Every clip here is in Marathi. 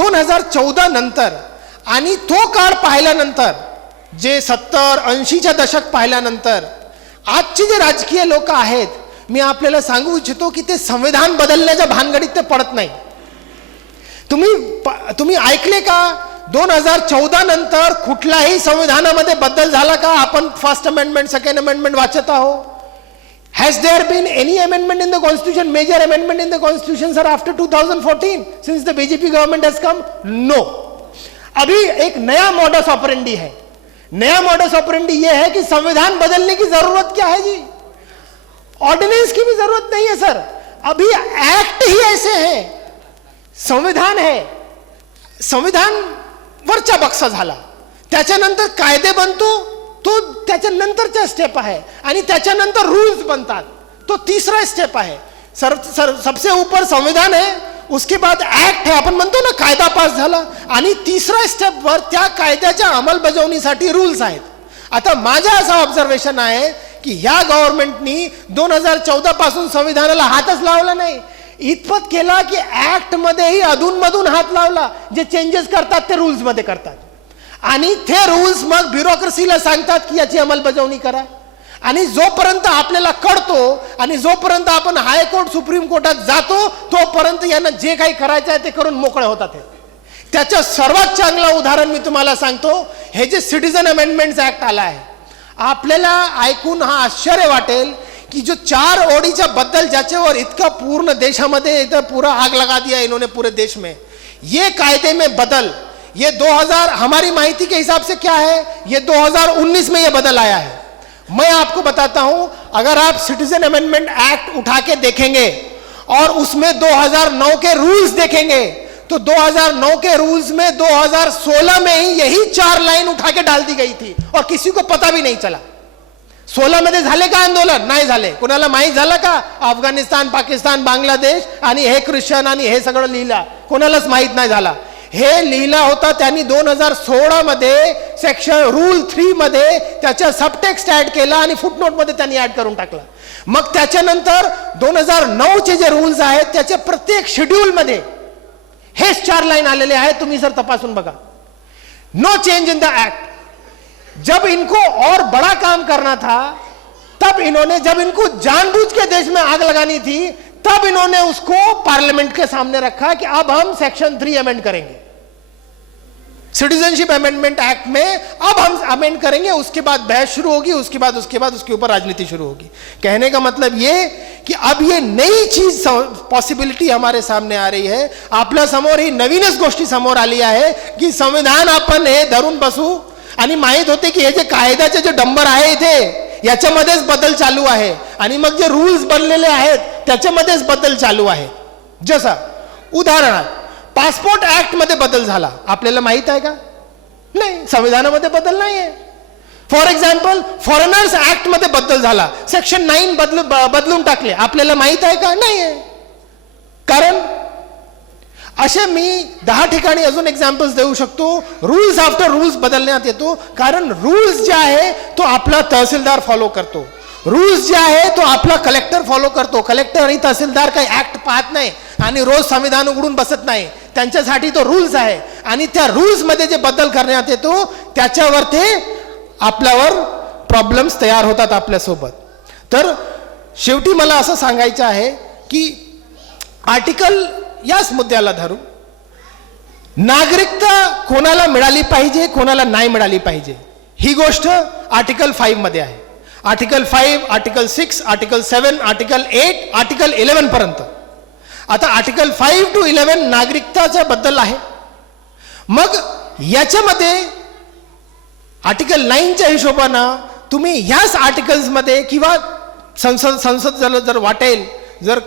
2014 नंतर आणि तो काळ पाहिल्यानंतर, जे 70-80च्या दशक पाहिल्यानंतर आजचे जे राजकीय लोक आहेत, मी आपल्याला सांगू इच्छितो की ते संविधान बदलण्याच्या भानगडीत ते पडत नाही. तुम्ही ऐकले का 2014 नंतर कुठलाही संविधानामध्ये बदल झाला का? आपण फर्स्ट अमेंडमेंट, सेकंड अमेंडमेंट वाचत आहोत. Has there been any amendment in the constitution, major amendment in the constitution, sir, after 2014, since the BJP government has come? No. अभी एक नया मॉडस ऑपरेंडी है. नया मॉडस ऑपरेंडी ये है कि संविधान बदलने की जरूरत क्या है जी? ऑर्डिनेंस की भी जरूरत नहीं है सर. अभी एक्ट ही ऐसे हैं. संविधान है, संविधान वरचा बक्सा झाला, त्याच्यानंतर कायदे बनतो, तो त्याच्यानंतरचा स्टेप आहे, आणि त्याच्यानंतर रूल्स बनतात, तो तीसरा स्टेप आहे. सबसे ऊपर संविधान है, उसके बाद ऍक्ट है, आपण म्हणतो ना कायदा पास झाला, आणि तिसरा स्टेप वर त्या कायद्याच्या अंमलबजावणीसाठी रूल्स आहेत. आता माझा असा ऑब्झर्वेशन आहे की ह्या गव्हर्नमेंटनी 2014 पासून संविधानाला हातच लावला नाही. इतपत केला की ऍक्ट मध्येही अधूनमधून हात लावला. जे चेंजेस करतात ते रूल्स मध्ये करतात, आणि ते रूल्स मग ब्युरोक्रेसीला सांगतात की याची अंमलबजावणी करा. आणि जोपर्यंत आपल्याला कळतो आणि जोपर्यंत आपण हायकोर्ट, सुप्रीम कोर्टात जातो, तोपर्यंत यांना जे काही करायचं आहे ते करून मोकळे होतात. त्याचं सर्वात चांगलं उदाहरण मी तुम्हाला सांगतो. हे जे सिटीजन अमेंडमेंट्स ऍक्ट आला आहे, आपल्याला ऐकून हा आश्चर्य वाटेल कि जो 4 ओडीच्या बद्दल ज्याच्यावर इतका पूर्ण देशामध्ये इधर पूरा आग लगा दिया इन्होंने पूरे देश में, ये कायदे में बदल, ये 2000 हमारी माहिती के हिसाब से क्या है, ये 2019 में ये बदल आया है. मैं आपको बताता हूं, अगर आप सिटीजन अमेंडमेंट एक्ट उठा के देखेंगे और उसमें 2009 के रूल्स देखेंगे, तो 2009 के रूल्स में 2016 में ही यही 4 लाइन उठा के डाल दी गई थी और किसी को पता भी नहीं चला. 16 मध्ये झाले का आंदोलन? नाही झाले. कोणाला माहित झालं का अफगाणिस्तान, पाकिस्तान, बांगलादेश आणि हे ख्रिश्चन आणि हे सगळं लिहिला? कोणालाच माहित नाही झाला. हे लिहिला होता त्यांनी 2016 मध्ये सेक्शन रूल 3 मध्ये त्याचा सबटेक्स्ट ऍड केला आणि फुटनोट मध्ये त्यांनी ऍड करून टाकला. मग त्याच्यानंतर 2009 चे जे रूल्स आहेत त्याच्या प्रत्येक शेड्यूल मध्ये हेच 4 लाइन आलेले आहेत. तुम्ही जर तपासून बघा. No change in the act. जब इनको और बड़ा काम करना था, तब इन्होंने, जब इनको जानबूझ के देश में आग लगानी थी, तब इन्होंने उसको पार्लियामेंट के सामने रखा कि अब हम सेक्शन 3 अमेंड करेंगे. सिटीजनशिप अमेंडमेंट एक्ट में अब हम अमेंड करेंगे, उसके बाद बहस शुरू होगी, उसके बाद उसके ऊपर राजनीति शुरू होगी. कहने का मतलब ये कि अब ये नई चीज पॉसिबिलिटी हमारे सामने आ रही है. आपल्या समोर ही नवीनच गोष्टी समोर आली आहे की संविधान आपण हे धरून बसू, आणि माहित होते की हे जे कायद्याचे जे डंबर आहे इथे याच्यामध्येच बदल चालू आहे, आणि मग जे रूल्स बनलेले आहेत त्याच्यामध्येच बदल चालू आहे. जसा उदाहरणार्थ पासपोर्ट ऍक्ट मध्ये बदल झाला, आपल्याला माहित आहे का? नाही, संविधानामध्ये बदल नाही आहे. फॉर एक्झाम्पल फॉरेनर्स ऍक्ट मध्ये बदल झाला, सेक्शन 9 बदलून टाकले, आपल्याला माहित आहे का? नाही आहे. कारण असे मी 10 ठिकाणी अजून एक्झाम्पल्स देऊ शकतो. रूल्स आफ्टर रूल्स बदलण्यात येतो, कारण रूल्स जे आहे तो आपला तहसीलदार फॉलो करतो. रूल्स जे आहे तो आपला कलेक्टर फॉलो करतो. कलेक्टर आणि तहसीलदार काही ऍक्ट पाहत नाही आणि रोज संविधान उघडून बसत नाही. त्यांच्यासाठी तो रूल्स आहे, आणि त्या रूल्स मध्ये जे बदल करण्यात येतो त्याच्यावर ते आपल्यावर प्रॉब्लेम्स तयार होतात आपल्यासोबत. तर शेवटी मला असं सांगायचं आहे की आर्टिकल, याच मुद्द्याला धरून नागरिकता कोणाला मिळाली पाहिजे, कोणाला नाही मिळाली पाहिजे, ही गोष्ट आर्टिकल 5 मध्ये आहे. Article 5, article 6, article 7, article 8, article 11 पर्यंत. आता आर्टिकल 5 to 11 नागरिकताच्या बद्दल आहे. मग याच्यामध्ये आर्टिकल 9च्या हिशोबानं तुम्ही ह्याच आर्टिकल्स मध्ये, किंवा संसद जर वाटेल, जर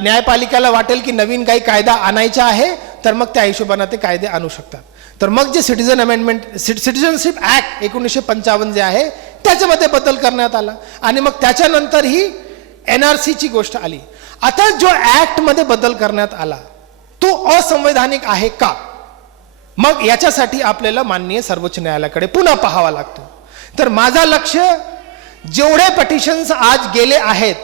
न्यायपालिकेला वाटेल की नवीन काही कायदा आणायचा आहे, तर मग त्या हिशोबाने ते कायदे आणू शकतात. तर मग जे सिटीजन अमेंडमेंट, सिटीजनशिप ऍक्ट 1955 जे आहे त्याच्यामध्ये बदल करण्यात आला, आणि मग त्याच्यानंतर ही NRC ची गोष्ट आली. आता जो ऍक्ट मध्ये बदल करण्यात आला तो असंवैधानिक आहे का? मग याच्यासाठी आपल्याला माननीय सर्वोच्च न्यायालयाकडे पुन्हा पाहावा लागतो. तर माझा लक्ष, जेवढे पिटिशन्स आज गेले आहेत,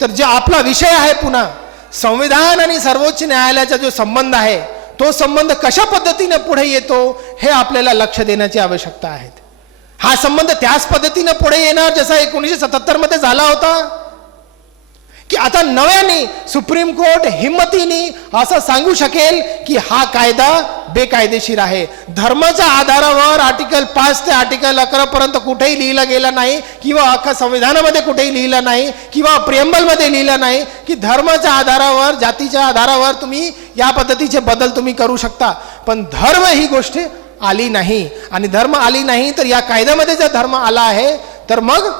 तर जे आपला विषय आहे पुन्हा संविधान आणि सर्वोच्च न्यायालयाचा जो संबंध आहे तो संबंध कशा पद्धतीने पुढे येतो हे आपल्याला लक्ष देण्याची आवश्यकता आहे. हा संबंध त्याच पद्धतीने पुढे येणार जसा 1977 मध्ये झाला होता, की आता नव्याने सुप्रीम कोर्ट हिम्मतीने असं सांगू शकेल की हा कायदा बेकायदेशीर आहे. धर्माच्या आधारावर आर्टिकल 5 ते आर्टिकल 11 पर्यंत कुठेही लिहिलं गेलं नाही किंवा अख्खा संविधानामध्ये कुठेही लिहिलं नाही किंवा प्रिएम्बल मध्ये लिहिलं नाही की धर्माच्या आधारावर, जातीच्या आधारावर तुम्ही या पद्धतीचे बदल तुम्ही करू शकता. पण धर्म ही गोष्ट आली नाही, आणि धर्म आली नाही तर या कायद्यामध्ये जर धर्म आला आहे तर मग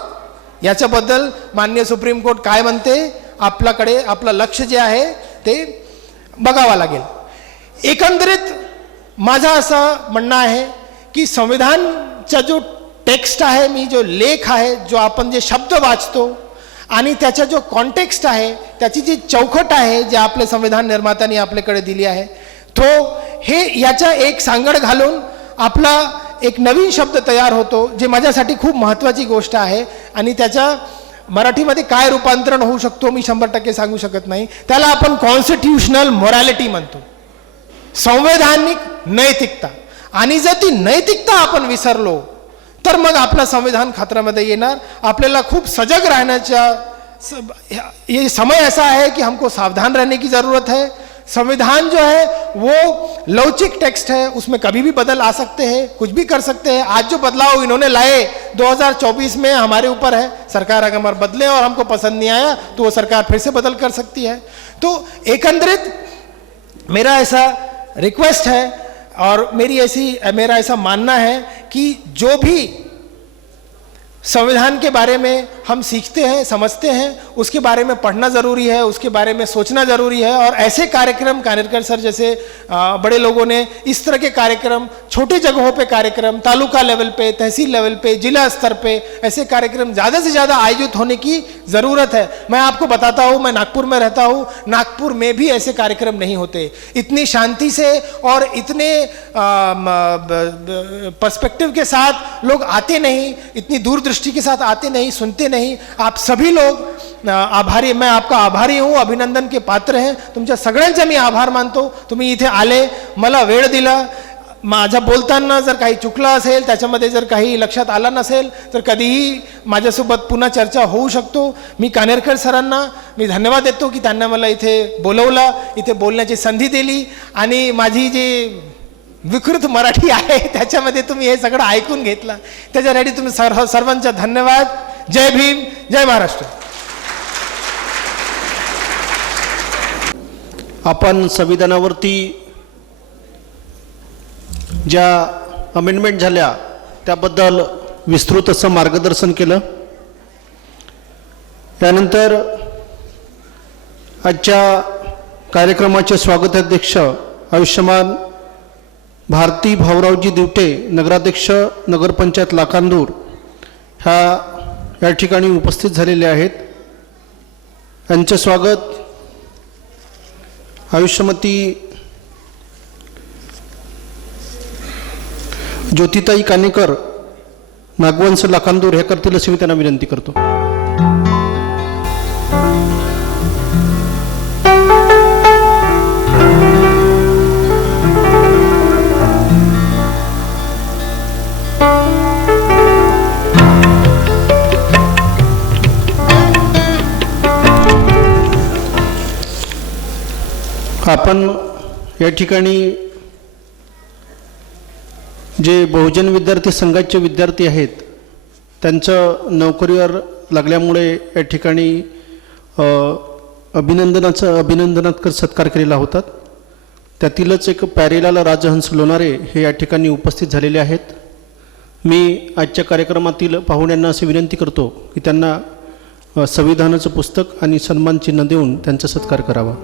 याच्याबद्दल माननीय सुप्रीम कोर्ट काय म्हणते आपल्याकडे आपलं लक्ष जे आहे ते बघावं लागेल. एकंदरीत माझा असं म्हणणं आहे की संविधानचा जो टेक्स्ट आहे, मी जो लेख आहे, जो आपण जे शब्द वाचतो आणि त्याचा जो कॉन्टेक्स्ट आहे, त्याची जी चौकट आहे जे आपले संविधान निर्मात्यांनी आपल्याकडे दिली आहे, तो हे याचा एक सांगड घालून आपला एक नवीन शब्द तयार होतो, जे माझ्यासाठी खूप महत्त्वाची गोष्ट आहे. आणि त्याच्या मराठीमध्ये काय रूपांतरण होऊ शकतो मी 100% सांगू शकत नाही. त्याला आपण कॉन्स्टिट्यूशनल मोरॅलिटी म्हणतो, संवैधानिक नैतिकता. आणि जर ती नैतिकता आपण विसरलो तर मग आपलं संविधान खतऱ्यामध्ये येणार. आपल्याला खूप सजग रहण्याचा ये समय ऐसा है कि हमको सावधान रहने की ज़रूरत है. संविधान जो है वो लवचिक टेक्स्ट है, उसमें कभी भी बदल आ सकते हैं, कुछ भी कर सकते हैं. आज जो बदलाव इन्होंने लाए 2024 में हमारे ऊपर है. सरकार अगर बदले और हमको पसंद नहीं आया तो वो सरकार फिर से बदल कर सकती है. तो एकंदरित मेरा ऐसा रिक्वेस्ट है और मेरा ऐसा मानना है कि जो भी संविधान के बारे में हम सीखते हैं, समझते हैं, उसके बारे में पढ़ना ज़रूरी है, उसके बारे में सोचना ज़रूरी है. और ऐसे कार्यक्रम, कानेरकर सर जैसे बड़े लोगों ने इस तरह के कार्यक्रम, छोटी जगहों पे कार्यक्रम, तालुका लेवल पे, तहसील लेवल पे, जिला स्तर पे ऐसे कार्यक्रम ज़्यादा से ज़्यादा आयोजित होने की ज़रूरत है. मैं आपको बताता हूँ, मैं नागपुर में रहता हूँ, नागपुर में भी ऐसे कार्यक्रम नहीं होते. इतनी शांति से और इतने पर्सपेक्टिव के साथ लोग आते नहीं, इतनी दूरदृष्टि के साथ आते नहीं, सुनते नहीं. आप सभी लोग आभारी, मैं आपका आभारी हूं, अभिनंदन के पात्र हैं. तुमच्या सगळ्यांचा मी आभार मानतो. तुम्ही इथे आले, मला वेळ दिला. माझ्या बोलताना जर काही चुकलं असेल, त्याच्यामध्ये जर काही लक्षात आलं नसेल तर कधीही माझ्यासोबत पुन्हा चर्चा होऊ शकतो. मी कानेरकर सरांना मी धन्यवाद देतो की त्यांना मला इथे बोलवलं, इथे बोलण्याची संधी दिली. आणि माझी जी विकृत मराठी आहे त्याच्यामध्ये तुम्ही हे सगळं ऐकून घेतलं, त्याच्यासाठी तुम्ही सर्वांचा धन्यवाद. जय भीम, जय महाराष्ट्र. आपण संविधानावरती ज्या अमेंडमेंट झाल्या त्याबद्दल विस्तृत असं मार्गदर्शन केलं. त्यानंतर आजच्या कार्यक्रमाचे स्वागताध्यक्ष आयुष्यमान भारती भाऊरावजी दिवटे, नगराध्यक्ष नगरपंचायत लाखांदूर या ठिकाणी उपस्थित झालेले आहेत. यांचे स्वागत आयुष्यमती ज्योतिताई कानेकर, नागवंश लाखांदूर हे करतील अशी मी त्यांना विनंती करतो. आपण या ठिकाणी जे बहुजन विद्यार्थी संघाचे विद्यार्थी आहेत त्यांचं नोकरीवर लागल्यामुळे या ठिकाणी अभिनंदनात्मक सत्कार केलेला होता. त्यातीलच एक प्यारेलाल राजहंस लोणारे हे या ठिकाणी उपस्थित झालेले आहेत. मी आजच्या कार्यक्रमातील पाहुण्यांना अशी विनंती करतो की त्यांना संविधानाचं पुस्तक आणि सन्मान चिन्ह देऊन त्यांचा सत्कार करावा.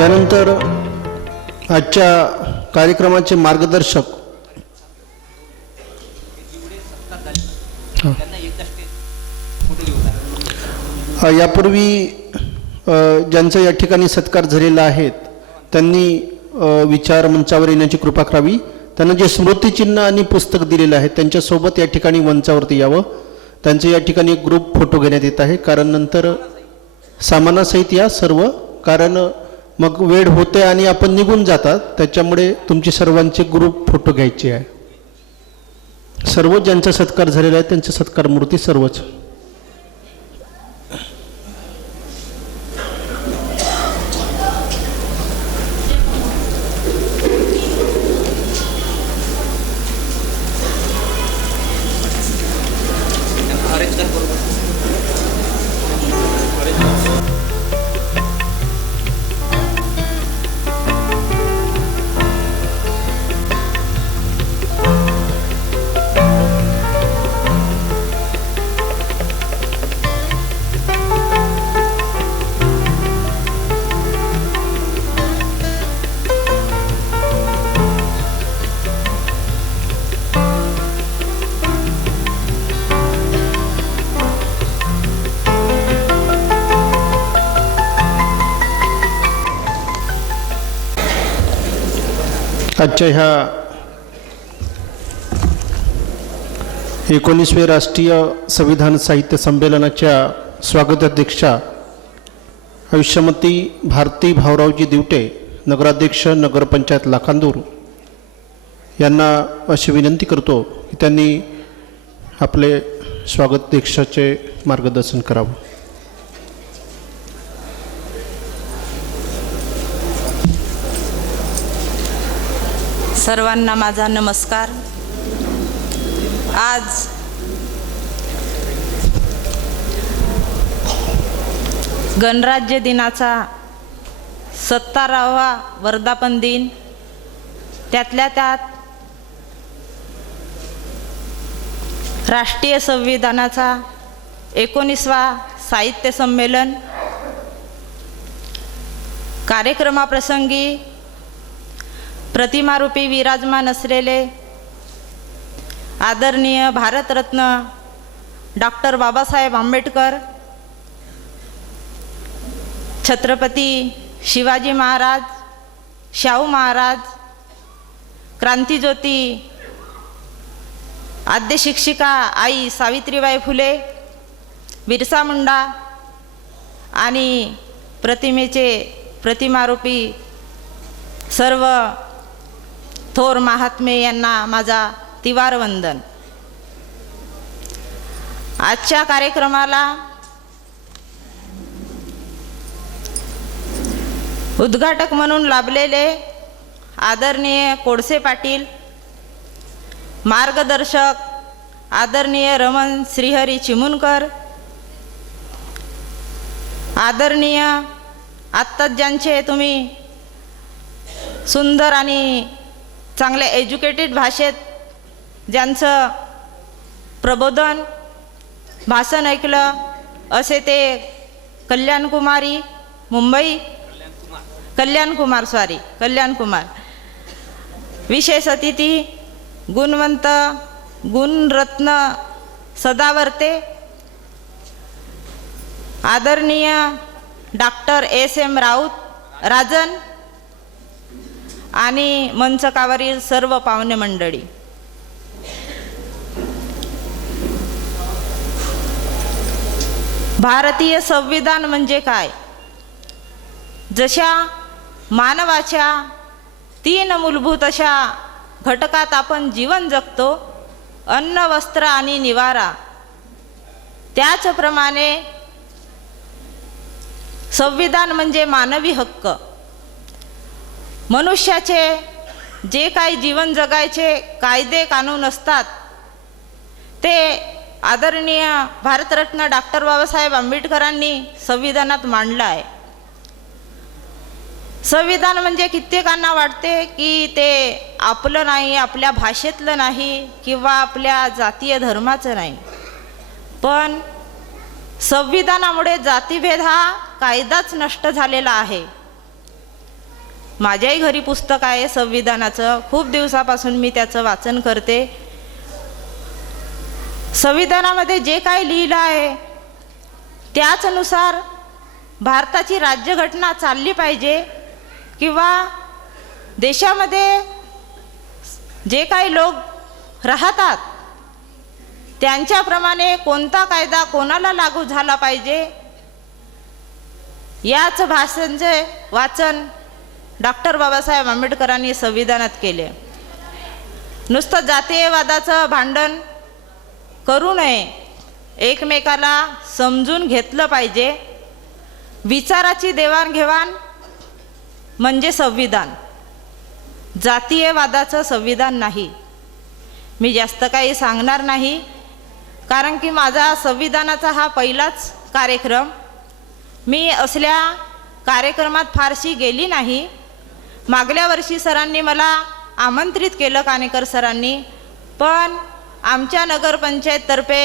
यानंतर आजच्या कार्यक्रमाचे मार्गदर्शक यापूर्वी ज्यांचा या ठिकाणी सत्कार झालेला आहे त्यांनी विचार मंचावर येण्याची कृपा करावी. त्यांना जे स्मृतिचिन्ह आणि पुस्तक दिलेलं आहे त्यांच्यासोबत या ठिकाणी मंचावरती यावं. त्यांचं या ठिकाणी एक ग्रुप फोटो घेण्यात येत आहे, कारण नंतर सामानासहित या सर्व, कारण मग वेळ होते आणि आपण निघून जातात, त्याच्यामुळे तुमचे सर्वांचे ग्रुप फोटो घ्यायचे आहे. सर्व ज्यांचा सत्कार झालेला आहे त्यांचे सत्कार मूर्ती सर्वच. आजच्या ह्या 19वे राष्ट्रीय संविधान साहित्य संमेलनाच्या स्वागताध्यक्षा आयुष्यमती भारती भाऊरावजी दिवटे, नगराध्यक्ष नगरपंचायत लाखांदूर यांना अशी विनंती करतो की त्यांनी आपले स्वागताध्यक्षाचे मार्गदर्शन करावं. सर्वांना माझा नमस्कार. आज गणराज्य दिनाचा 17वा वर्धापन दिन, त्यातल्या त्यात राष्ट्रीय संविधानाचा 19वा साहित्य संमेलन कार्यक्रमाप्रसंगी प्रतिमारूपी विराजमान असलेले आदरणीय भारतरत्न डॉक्टर बाबासाहेब आंबेडकर, छत्रपती शिवाजी महाराज, शाहू महाराज, क्रांतिज्योती आद्य शिक्षिका आई सावित्रीबाई फुले, बिरसा मुंडा आणि प्रतिमेचे प्रतिमारूपी सर्व थोर महात्मे यांना माझा तिवार वंदन. आजच्या कार्यक्रमाला उद्घाटक म्हणून लाभलेले आदरणीय कोडसे पाटील, मार्गदर्शक आदरणीय रमण श्रीहरी चिमुनकर, आदरणीय आत्ताच ज्यांचे तुम्ही सुंदर आणि चांगल्या एज्युकेटेड भाषेत ज्यांचं प्रबोधन भाषण ऐकलं असे ते कल्याणकुमारी मुंबई, कल्याणकुमार, विशेष अतिथी गुणवंत गुणरत्न सदावर्ते, आदरणीय डॉक्टर SM राऊत राजन आणि मंचकावरील सर्व पाहुणे मंडळी. भारतीय संविधान म्हणजे काय? जशा मानवाच्या 3 मूलभूत अशा घटकात आपण जीवन जगतो, अन्न, वस्त्र आणि निवारा, त्याचप्रमाणे संविधान म्हणजे मानवी हक्क. मनुष्याचे जे काही जीवन जगायचे कायदे कानून असतात ते आदरणीय भारतरत्न डॉक्टर बाबासाहेब आंबेडकरांनी संविधानात मांडलं आहे. संविधान म्हणजे कित्येकांना वाटते की ते आपलं नाही, आपल्या भाषेतलं नाही किंवा आपल्या जातीय धर्माचं नाही, पण संविधानामुळे जातीभेद हा कायदाच नष्ट झालेला आहे. माझ्याही घरी पुस्तक आहे संविधानाचं, खूप दिवसापासून मी त्याचं वाचन करते. संविधानामध्ये जे काही लिहिलं आहे त्याचनुसार भारताची राज्यघटना चालली पाहिजे, किंवा देशामध्ये जे काही लोक राहतात त्यांच्याप्रमाणे कोणता कायदा कोणाला लागू झाला पाहिजे याच भाषणाचे वाचन डॉक्टर बाबासाहेब आंबेडकरांनी संविधानात केले. नुसतं जातीयवादाचं भांडण करू नये, एकमेकाला समजून घेतलं पाहिजे. विचाराची देवाणघेवाण म्हणजे संविधान, जातीयवादाचं संविधान नाही. मी जास्त काही सांगणार नाही, कारण की माझा संविधानाचा हा पहिलाच कार्यक्रम. मी असल्या कार्यक्रमात फारशी गेली नाही. मागल्या वर्षी सरांनी मला आमंत्रित केलं, कानेकर सरांनी, पण आमच्या नगरपंचायततर्फे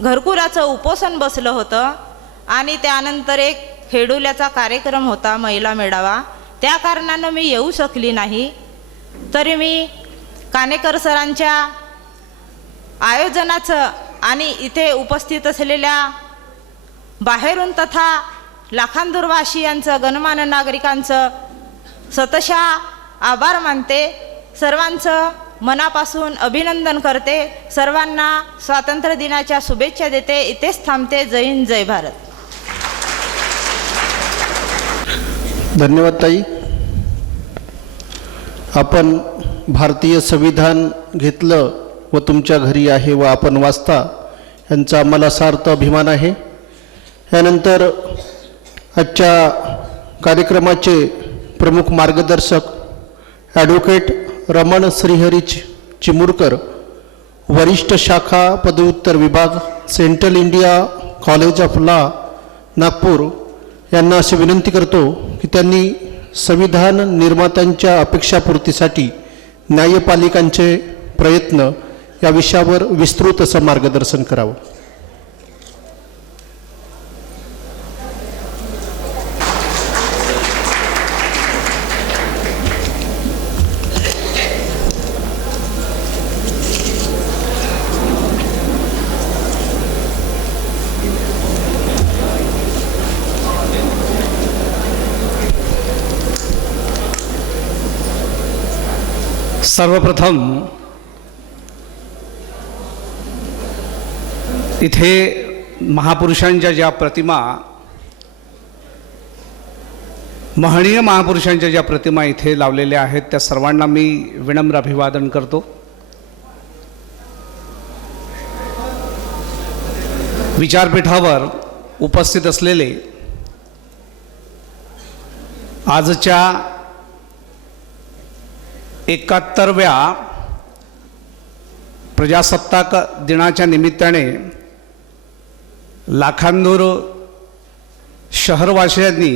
घरकुलाचं उपोषण बसलं होतं आणि त्यानंतर एक खेडुल्याचा कार्यक्रम होता, महिला मेळावा, त्या कारणानं मी येऊ शकली नाही. तरी मी कानेकर सरांच्या आयोजनाचं आणि इथे उपस्थित असलेल्या बाहेरून तथा लाखांदूरवासियांचं, गणमान्य नागरिकांचं शतशः आभार मानते. सर्वांचं मनापासून अभिनंदन करते. सर्वांना स्वातंत्र्य दिनाच्या शुभेच्छा देते. इथेच थांबते. जय हिंद, जय भारत. धन्यवाद ताई. आपण भारतीय संविधान घेतलं व तुमच्या घरी आहे व आपण वाचता, यांचा आम्हाला सार्थ अभिमान आहे. यानंतर आजच्या कार्यक्रमाचे प्रमुख मार्गदर्शक ॲडव्होकेट रमण श्रीहरी चिमुरकर, वरिष्ठ शाखा पदव्युत्तर विभाग, central India college of law, Nagpur, यांना अशी विनंती करतो की त्यांनी संविधान निर्मात्यांच्या अपेक्षापूर्तीसाठी न्यायपालिकांचे प्रयत्न या विषयावर विस्तृत असं मार्गदर्शन करावं. सर्वप्रथम इथे महापुरुषांच्या ज्या प्रतिमा, महनीय महापुरुषांच्या ज्या प्रतिमा इथे लावलेल्या आहेत, त्या सर्वांना मी विनम्र अभिवादन करतो. विचारपीठावर उपस्थित असलेले आजच्या 71व्या प्रजासत्ताक दिनाच्या निमित्ताने लाखांदूर शहरवासियांनी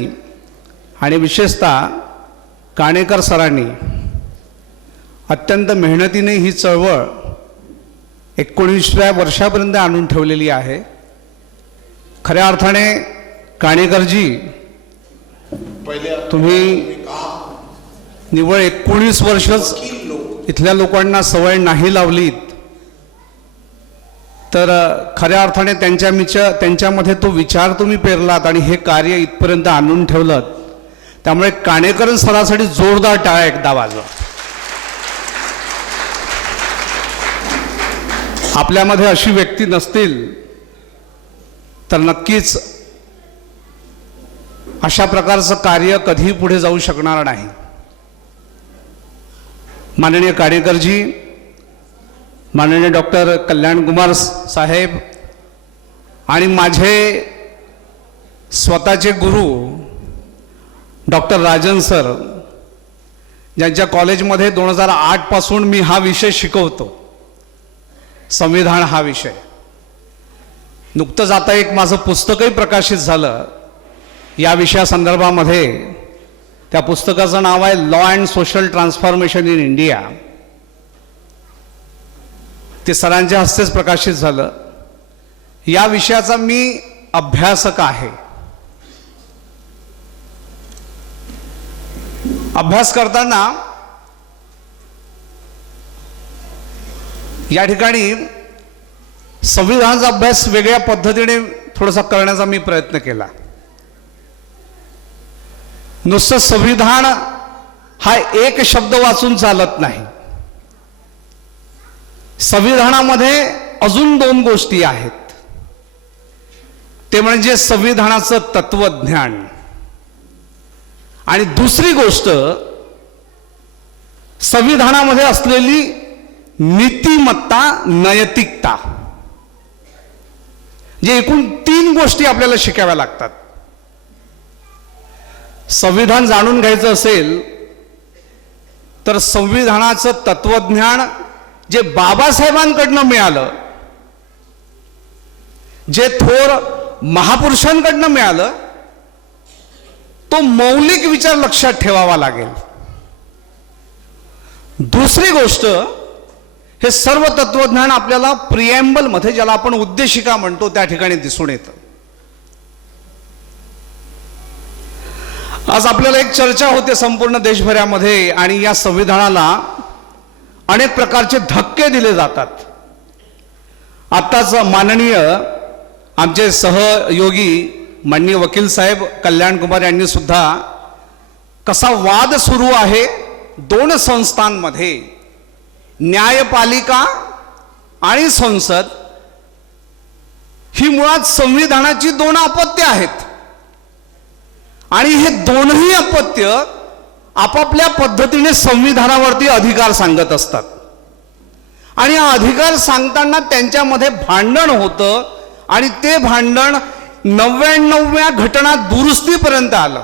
आणि विशेषतः काणेकर सरांनी अत्यंत मेहनतीने ही चळवळ 19व्या वर्षापर्यंत आणून ठेवलेली आहे. खऱ्या अर्थाने काणेकरजी, तुम्ही निव्वळ 19 वर्षच इथल्या लोकांना सवय नाही लावलीत तर खऱ्या अर्थाने त्यांच्यामध्ये तो विचार तुम्ही पेरलात आणि हे कार्य इथपर्यंत आणून ठेवलं. त्यामुळे काणेकर सरासाठी जोरदार टाळ्या एकदा वाजवा. आपल्यामध्ये अशी व्यक्ती नसतील तर नक्कीच अशा प्रकारचं कार्य कधी पुढे जाऊ शकणार नाही. माननीय काणेकरजी, माननीय डॉक्टर कल्याण कुमार साहेब आणि माझे स्वतःचे गुरु डॉक्टर राजन सर, ज्यांच्या कॉलेजमध्ये 2008 पासून मी हा विषय शिकवतो, संविधान हा विषय. नुकतंच आता एक माझं पुस्तकही प्रकाशित झालं या विषयासंदर्भामध्ये. त्या पुस्तकाचं नाव आहे law and social transformation in India. ते सरांच्या हस्तेच प्रकाशित झालं. या विषयाचा मी अभ्यासक आहे. अभ्यास करताना या ठिकाणी संविधानाचा अभ्यास वेगळ्या पद्धतीने थोडासा करण्याचा मी प्रयत्न केला. नुसतं संविधान हा एक शब्द वाचून चालत नाही. संविधानामध्ये अजून दोन गोष्टी आहेत. ते म्हणजे संविधानाचं तत्वज्ञान आणि दुसरी गोष्ट संविधानामध्ये असलेली नीतिमत्ता, नैतिकता. जे एकूण तीन गोष्टी आपल्याला शिकाव्या लागतात. संविधान जाणून घ्यायचं असेल तर संविधानाचं तत्वज्ञान जे बाबासाहेबांकडनं मिळालं, जे थोर महापुरुषांकडनं मिळालं, तो मौलिक विचार लक्षात ठेवावा लागेल. दुसरी गोष्ट, हे सर्व तत्वज्ञान आपल्याला प्रिएम्बल मध्ये, ज्याला आपण उद्देशिका म्हणतो, त्या ठिकाणी दिसून येतं. आज आपल्याला एक चर्चा होते संपूर्ण देशभरामध्ये आणि या संविधानाला अनेक प्रकारचे धक्के दिले जातात. आत्ताच माननीय आमचे सहयोगी माननीय वकील साहेब कल्याण कुमार यांनी सुद्धा कसा वाद सुरू आहे दोन संस्थांमध्ये, न्यायपालिका आणि संसद, ही मुळात संविधानाची दोन अपत्य आहेत आणि हे दोनही अपत्य आपापल्या पद्धतीने संविधानावरती अधिकार सांगत असतात. आणि हा अधिकार सांगताना त्यांच्यामध्ये भांडण होतं आणि ते भांडण 99व्या घटना दुरुस्तीपर्यंत आलं.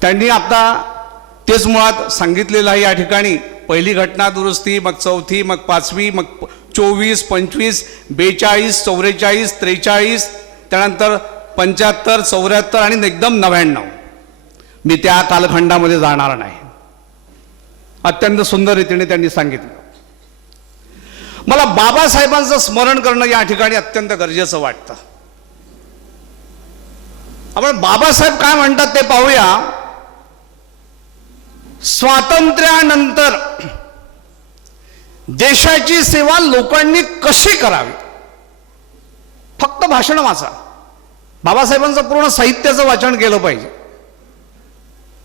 त्यांनी आता तेच मुळात सांगितलेलं आहे या ठिकाणी. पहिली घटना दुरुस्ती, मग चौथी, मग पाचवी, मग 24, 25, 42, 44, 43, त्यानंतर 75, 74 आणि एकदम 99. मी त्या कालखंडामध्ये जाणार नाही. अत्यंत सुंदर रीतीने त्यांनी सांगितलं. मला बाबासाहेबांचं स्मरण करणं या ठिकाणी अत्यंत गरजेचं वाटतं. आपण बाबासाहेब काय म्हणतात ते पाहूया. स्वातंत्र्यानंतर देशाची सेवा लोकांनी कशी करावी. फक्त भाषण वाचा. बाबासाहेबांचं पूर्ण साहित्याचं वाचन केलं पाहिजे.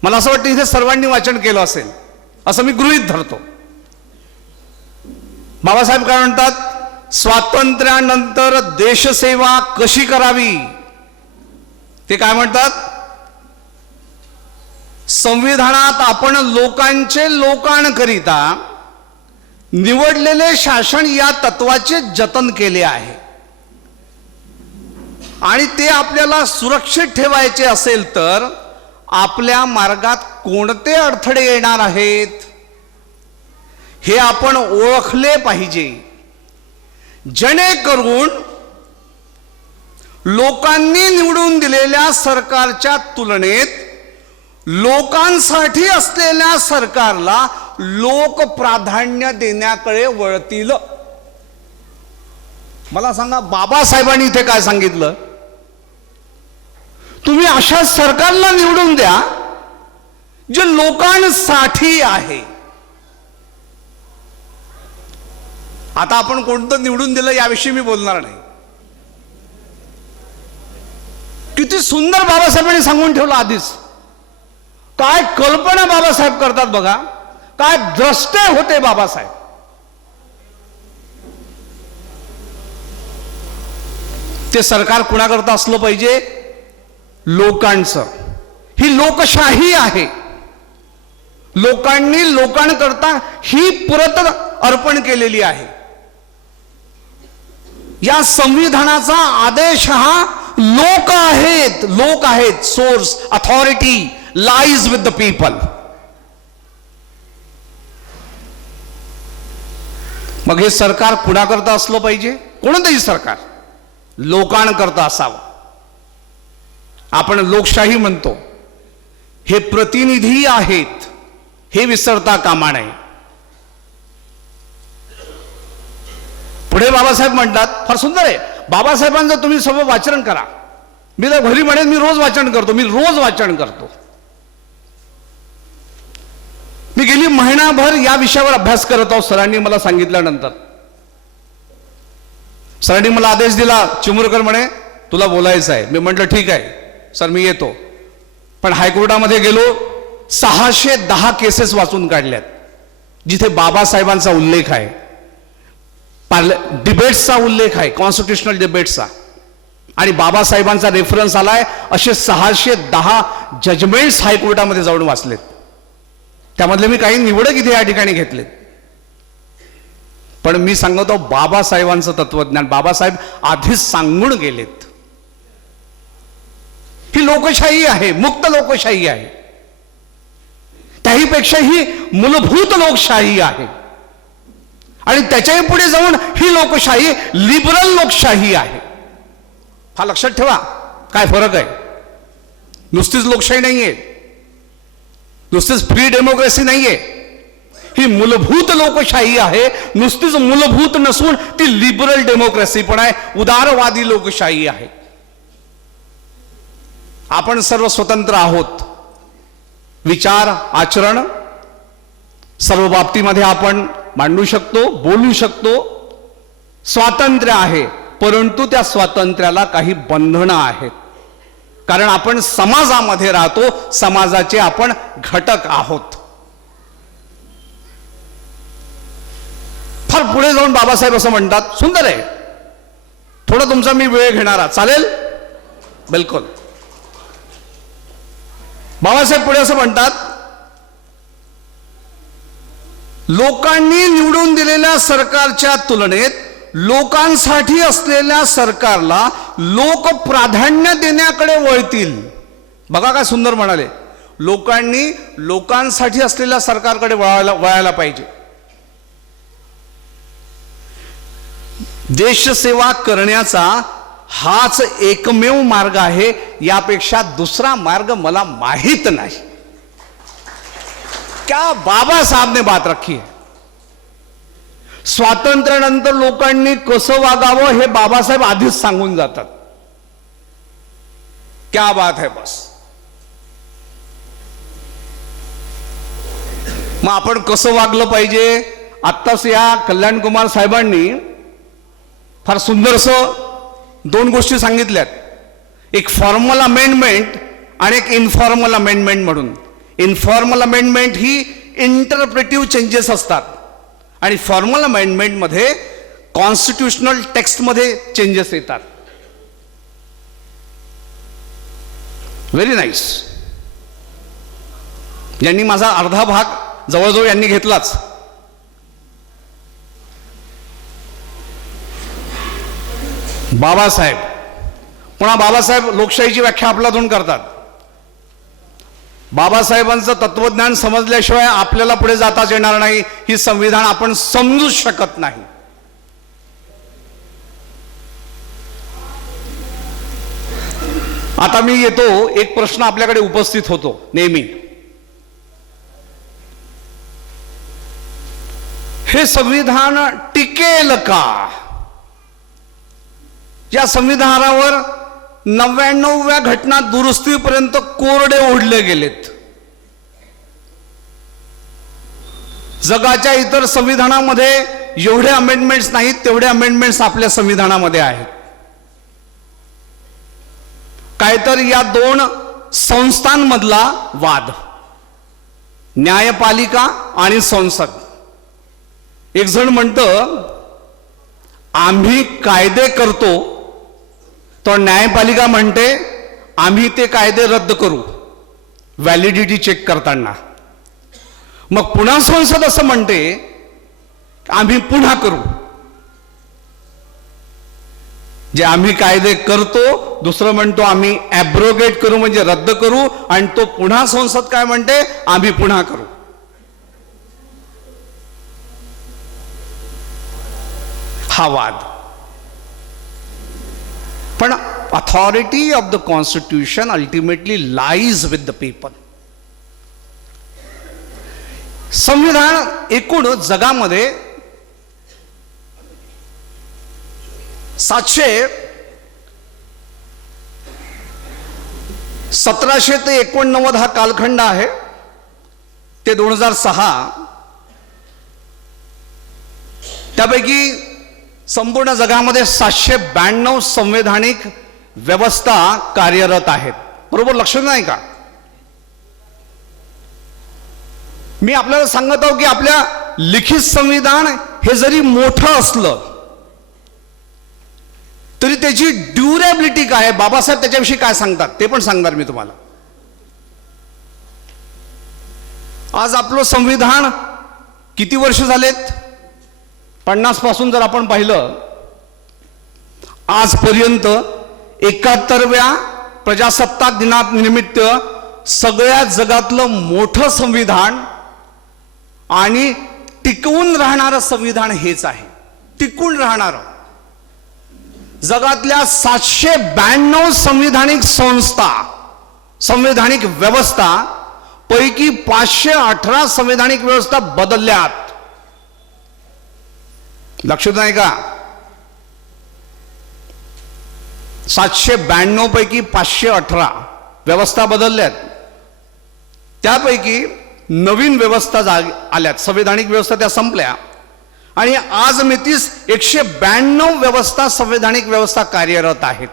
मला असं वाटतं इथे सर्वांनी वाचन केलं असेल असं मी गृहीत धरतो. बाबासाहेब काय म्हणतात, स्वातंत्र्यानंतर देशसेवा कशी करावी. ते काय म्हणतात, संविधानात आपण लोकांचे लोकांकरिता निवडलेले शासन या तत्वाचे जतन केले आहे आणि ते आपल्याला सुरक्षित ठेवायचे असेल तर आपल्या मार्गात कोणते अडथळे येणार आहेत हे आपण ओळखले पाहिजे, जेणेकरून लोकांनी निवडून दिलेल्या सरकारच्या तुलनेत लोकांसाठी असलेल्या सरकारला लोक प्राधान्य देण्याकडे वळतील. मला सांगा, बाबासाहेबांनी इथे काय सांगितलं, तुम्ही अशा सरकारला निवडून द्या जे लोकांसाठी आहे. आता आपण कोणतं निवडून दिलं याविषयी मी बोलणार नाही. किती सुंदर बाबासाहेबांनी सांगून ठेवलं आधीच. काय कल्पना बाबासाहेब करतात बघा, काय द्रष्टे होते बाबासाहेब. ते सरकार कुणाकरता असलं पाहिजे, लोकांचं. ही लोकशाही आहे. लोकांनी लोकांकरता ही पुरत अर्पण केलेली आहे. या संविधानाचा आदेश हा लोक आहेत, लोक आहेत. Source, authority lies with the people. मग हे सरकार कुणाकरता असलं पाहिजे, कोणतंही सरकार लोकांकरता असावं. आपण लोकशाही म्हणतो, हे प्रतिनिधी आहेत हे विसरता कामा नये. पुढे बाबासाहेब म्हणतात, फार सुंदर आहे. बाबासाहेबांचं तुम्ही सर्व वाचन करा. मी तर घरी म्हणेन मी रोज वाचन करतो, मी रोज वाचन करतो. मी गेली महिनाभर या विषयावर अभ्यास करत आहोत. सरांनी मला सांगितल्यानंतर सरांनी मला आदेश दिला, चिमुरकर म्हणे तुला बोलायचं आहे. मी म्हटलं ठीक आहे सर, मी येतो. पण हायकोर्टामध्ये गेलो, 610 केसेस वाचून काढल्यात जिथे बाबासाहेबांचा उल्लेख आहे, डिबेट्सचा उल्लेख आहे, कॉन्स्टिट्युशनल डिबेट्सचा, आणि बाबासाहेबांचा रेफरन्स आलाय. असे 610 जजमेंट्स हायकोर्टामध्ये जाऊन वाचलेत. त्यामधले मी काही निवडक इथे या ठिकाणी घेतलेत. पण मी सांगतो बाबासाहेबांचं तत्वज्ञान बाबासाहेब आधीच सांगून गेलेत. ही लोकशाही आहे, मुक्त लोकशाही आहे. त्याहीपेक्षा ही मूलभूत लोकशाही आहे. आणि त्याच्याही पुढे जाऊन ही लोकशाही लिबरल लोकशाही आहे. हा लक्षात ठेवा, काय फरक आहे. नुसतीच लोकशाही नाहीये, नुसतीच फ्री डेमोक्रेसी नाहीये. ही मूलभूत लोकशाही आहे. नुसतीच मूलभूत नसून ती लिबरल डेमोक्रेसी पण आहे, उदारवादी लोकशाही आहे. आपण सर्व स्वतंत्र आहोत. विचार, आचरण सर्व बाबतीमध्ये आपण मांडू शकतो, बोलू शकतो. स्वातंत्र्य आहे, परंतु त्या स्वातंत्र्याला काही बंधनं आहेत. कारण आपण समाजामध्ये राहतो, समाजाचे आपण घटक आहोत. फार पुढे जाऊन बाबासाहेब असं म्हणतात, सुंदर आहे, थोडा तुमचा मी वेळ घेणारा, चालेल? बिलकुल. बाबासाहेब पुढे असं म्हणतात, लोकांनी निवडून दिलेल्या सरकारच्या तुलनेत लोकांसाठी असलेल्या सरकारला लोक प्राधान्य देण्याकडे वळतील. बघा काय सुंदर म्हणाले, लोकांनी लोकांसाठी असलेल्या सरकारकडे वळायला पाहिजे. देशसेवा करण्याचा हाच एकमेव मार्ग आहे, यापेक्षा दुसरा मार्ग मला माहित नाही. क्या बाबा साहब ने बात रखी है. स्वातंत्र्यानंतर लोकांनी कसं वागावं हे बाबासाहेब आधीच सांगून जातात. क्या बात है बस. मग आपण कसं वागलं पाहिजे. आत्ताच या कल्याण कुमार साहेबांनी फार सुंदरसं 2 गोष्टी सांगितल्यात. एक फॉर्मल अमेंडमेंट आणि एक इनफॉर्मल अमेंडमेंट म्हणून. इनफॉर्मल अमेंडमेंट ही इंटरप्रेटिव्ह चेंजेस असतात आणि फॉर्मल अमेंडमेंट मध्ये कॉन्स्टिट्युशनल टेक्स्टमध्ये चेंजेस येतात. Very nice. यांनी माझा अर्धा भाग जवळजवळ यांनी घेतलाच. बाबासाहेब, पुन्हा बाबासाहेब लोकशाहीची व्याख्या आपल्यातून करतात. बाबासाहेबांचं तत्वज्ञान समजल्याशिवाय आपल्याला पुढे जाताच येणार नाही. ही संविधान आपण समजूच शकत नाही. आता मी येतो, एक प्रश्न आपल्याकडे उपस्थित होतो नेहमी, हे संविधान टिकेल का. या संविधानावर 99व्या घटना दुरुस्तीपर्यंत कोरडे ओढले गेलेत. जगाच्या इतर संविधानामध्ये एवढे अमेंडमेंट्स नाहीत, तेवढे अमेंडमेंट्स आपल्या संविधानामध्ये आहेत. काय तर या 2 संस्थांमधला वाद, न्यायपालिका आणि संसद. एक जण म्हणतं आम्ही कायदे करतो, तर न्यायपालिका म्हणते आम्ही ते कायदे रद्द करू व्हॅलिडिटी चेक करताना. मग पुन्हा संसद असं म्हणते आम्ही पुन्हा करू. जे आम्ही कायदे करतो, दुसरं म्हणतो आम्ही ॲब्रोगेट करू म्हणजे रद्द करू, आणि तो पुन्हा संसद काय म्हणते आम्ही पुन्हा करू. हा वाद. पण authority of the constitution ultimately lies with the people. संविधान एकूण जगामध्ये 1700 ते 89 हा कालखंड आहे. ते 2006, त्यापैकी संपूर्ण जगामध्ये 792 संवैधानिक व्यवस्था कार्यरत आहेत. बरोबर, लक्ष नाही का? मी आपल्याला सांगत आहो की आपल्या लिखित संविधान हे जरी मोठं असलं तरी त्याची ड्युरेबिलिटी काय आहे, बाबासाहेब त्याच्याविषयी काय सांगतात ते पण सांगणार मी तुम्हाला. आज आपलं संविधान किती वर्ष झालेत? 50 पासून जर आपण पाहिलं, आजपर्यंत 71व्या प्रजासत्ताक दिनानिमित्त सगळ्या जगातलं मोठं संविधान आणि टिकवून राहणारं संविधान हेच आहे. टिकून राहणारं. जगातल्या 792 संविधानिक संस्था, संवैधानिक व्यवस्था पैकी 518 संवैधानिक व्यवस्था बदलल्यात. लक्षात नाही का? 792 पैकी 518 व्यवस्था बदलल्यात. त्यापैकी नवीन व्यवस्था आल्यात. संवैधानिक व्यवस्था त्या संपल्या आणि आज मितीस 192 व्यवस्था संवैधानिक व्यवस्था कार्यरत आहेत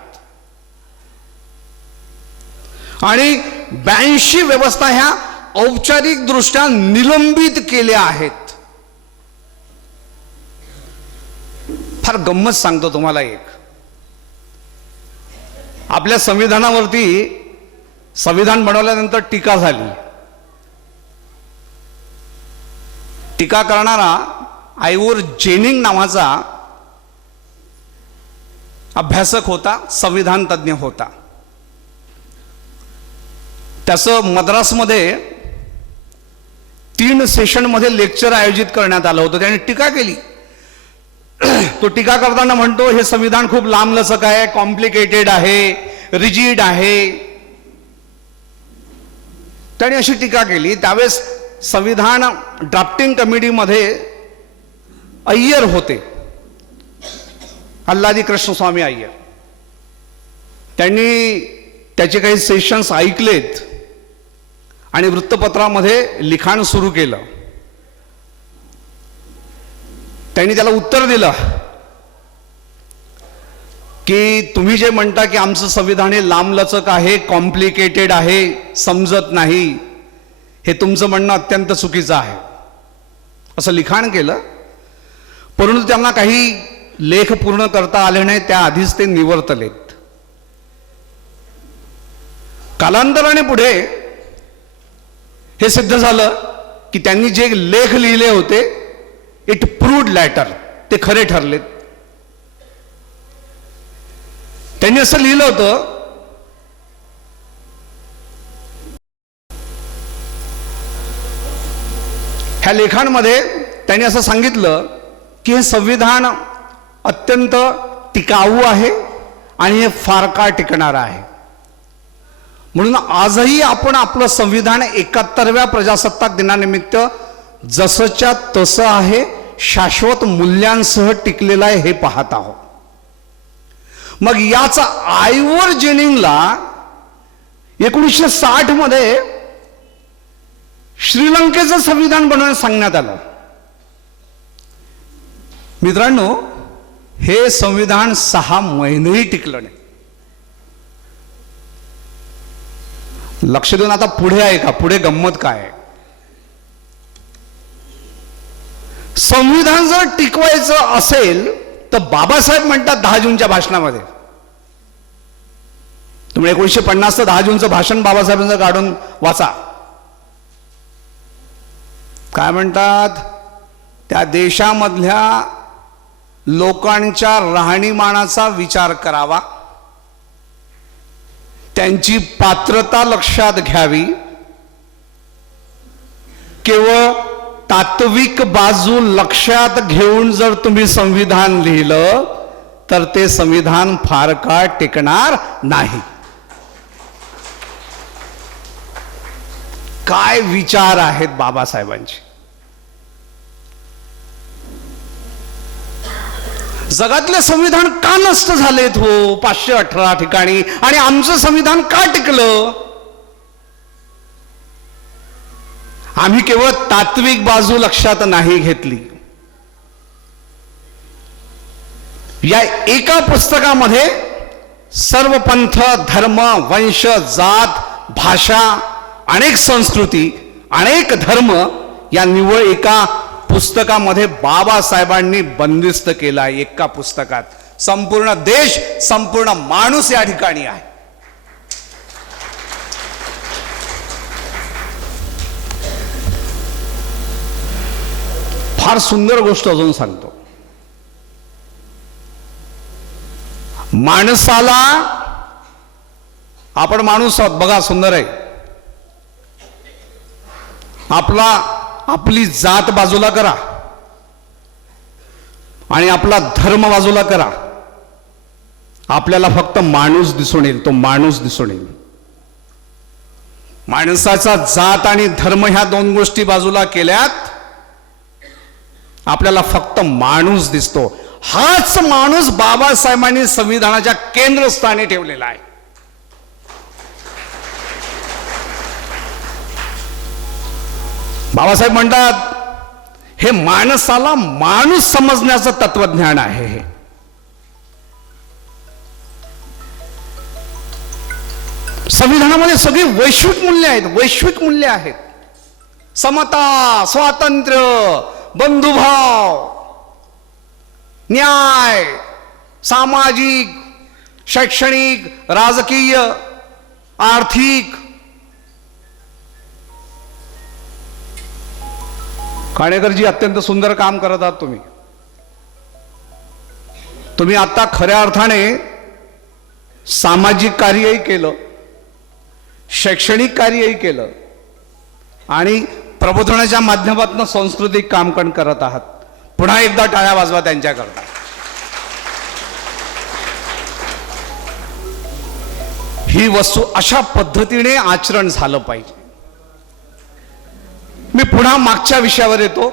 आणि 82 व्यवस्था ह्या औपचारिक दृष्ट्या निलंबित केल्या आहेत. फार गंमत सांगतो तुम्हाला एक. आपल्या संविधानावरती संविधान बनवल्यानंतर टीका झाली. टीका करणारा आयवोर जेनिंग नावाचा अभ्यासक होता, संविधान तज्ञ होता. त्याचं मद्रासमध्ये 3 सेशनमध्ये लेक्चर आयोजित करण्यात आलं होतं. त्याने टीका केली. तो टीका करताना म्हणतो हे संविधान खूप लांबलचक आहे, कॉम्प्लिकेटेड आहे, रिजिड आहे. त्याने अशी टीका केली. त्यावेळेस संविधान ड्राफ्टिंग कमिटीमध्ये अय्यर होते, अल्लादी कृष्णस्वामी अय्यर. त्यांनी त्याचे काही सेशन्स ऐकलेत आणि वृत्तपत्रामध्ये लिखाण सुरू केलं. त्यांनी त्याला उत्तर दिलं की तुम्ही जे म्हणता की आमचं संविधान हे लांबलचक आहे, कॉम्प्लिकेटेड आहे, समजत नाही, हे तुमचं म्हणणं अत्यंत चुकीचं आहे. असं लिखाण केलं. परंतु त्यांना काही लेख पूर्ण करता आले नाही, त्याआधीच ते निवर्तलेत. कालांतराने पुढे हे सिद्ध झालं की त्यांनी जे लेख लिहिले होते इट प्रूव्ड लॅटर, ते खरे ठरलेत. त्यांनी असं लिहिलं होतं ह्या लेखांमध्ये त्यांनी असं सांगितलं की हे संविधान अत्यंत टिकाऊ आहे आणि हे फार काळ टिकणार आहे. म्हणून आजही आपण आपलं संविधान 71व्या प्रजासत्ताक दिनानिमित्त जसंच्या तसं आहे, शाश्वत मूल्यांसह टिकलेलं आहे हे पाहत आहोत. मग याचा आयवोर जेनिंगला 1960 मध्ये श्रीलंकेचं संविधान बनवण्यास सांगण्यात आलं. मित्रांनो, हे संविधान 6 महिनेही टिकलं नाही. लक्ष देऊन आता पुढे आहे का, पुढे गंमत काय आहे. संविधान जर टिकवायचं असेल तर बाबासाहेब म्हणतात 10 जूनच्या भाषणामध्ये, तुम्ही 1950 10 जूनचं भाषण बाबासाहेबांचं काढून वाचा. काय म्हणतात? त्या देशामधल्या लोकांच्या राहणीमानाचा विचार करावा, त्यांची पात्रता लक्षात घ्यावी, केवळ तात्विक बाजू लक्षात घेऊन जर तुम्ही संविधान लिहिलं तर ते संविधान फार काळ टिकणार नाही. काय विचार आहेत बाबासाहेबांचे. जगातले संविधान का नष्ट झालेत हो 518 ठिकाणी, आणि आमचं संविधान का टिकलं? आम्ही केवळ तात्विक बाजू लक्षात नाही घेतली. या एका पुस्तकामध्ये सर्व पंथ, धर्म, वंश, जात, भाषा, अनेक संस्कृती, अनेक धर्म या निव्वळ एका पुस्तकामध्ये बाबासाहेबांनी बंदिस्त केला आहे. एका पुस्तकात संपूर्ण देश, संपूर्ण माणूस या ठिकाणी आहे. फार सुंदर गोष्ट अजून सांगतो. माणसाला, आपण माणूस आहोत बघा, सुंदर आहे. आपली जात बाजूला करा आणि आपला धर्म बाजूला करा, आपल्याला फक्त माणूस दिसून येईल. तो माणूस दिसून येईल. माणसाचा जात आणि धर्म ह्या दोन गोष्टी बाजूला केल्यात, आपल्याला फक्त माणूस दिसतो. हाच माणूस बाबासाहेबांनी संविधानाच्या केंद्रस्थानी ठेवलेला आहे. बाबासाहेब म्हणतात हे माणसाला माणूस समजण्याचं तत्वज्ञान आहे. हे संविधानामध्ये सगळी वैश्विक मूल्य आहेत. वैश्विक मूल्य आहेत. समता, स्वातंत्र्य, बंधुभाव, न्याय, सामाजिक, शैक्षणिक, राजकीय, आर्थिक. काणेकरजी अत्यंत सुंदर काम करत आहात तुम्ही आता खऱ्या अर्थाने सामाजिक कार्यही केलं, शैक्षणिक कार्यही केलं आणि प्रबोधनाच्या माध्यमातून सांस्कृतिक काम पण करत आहात. पुन्हा एकदा टाळ्या वाजवा त्यांच्याकरता. ही वस्तू अशा पद्धतीने आचरण झालं पाहिजे. मी पुन्हा मागच्या विषयावर येतो.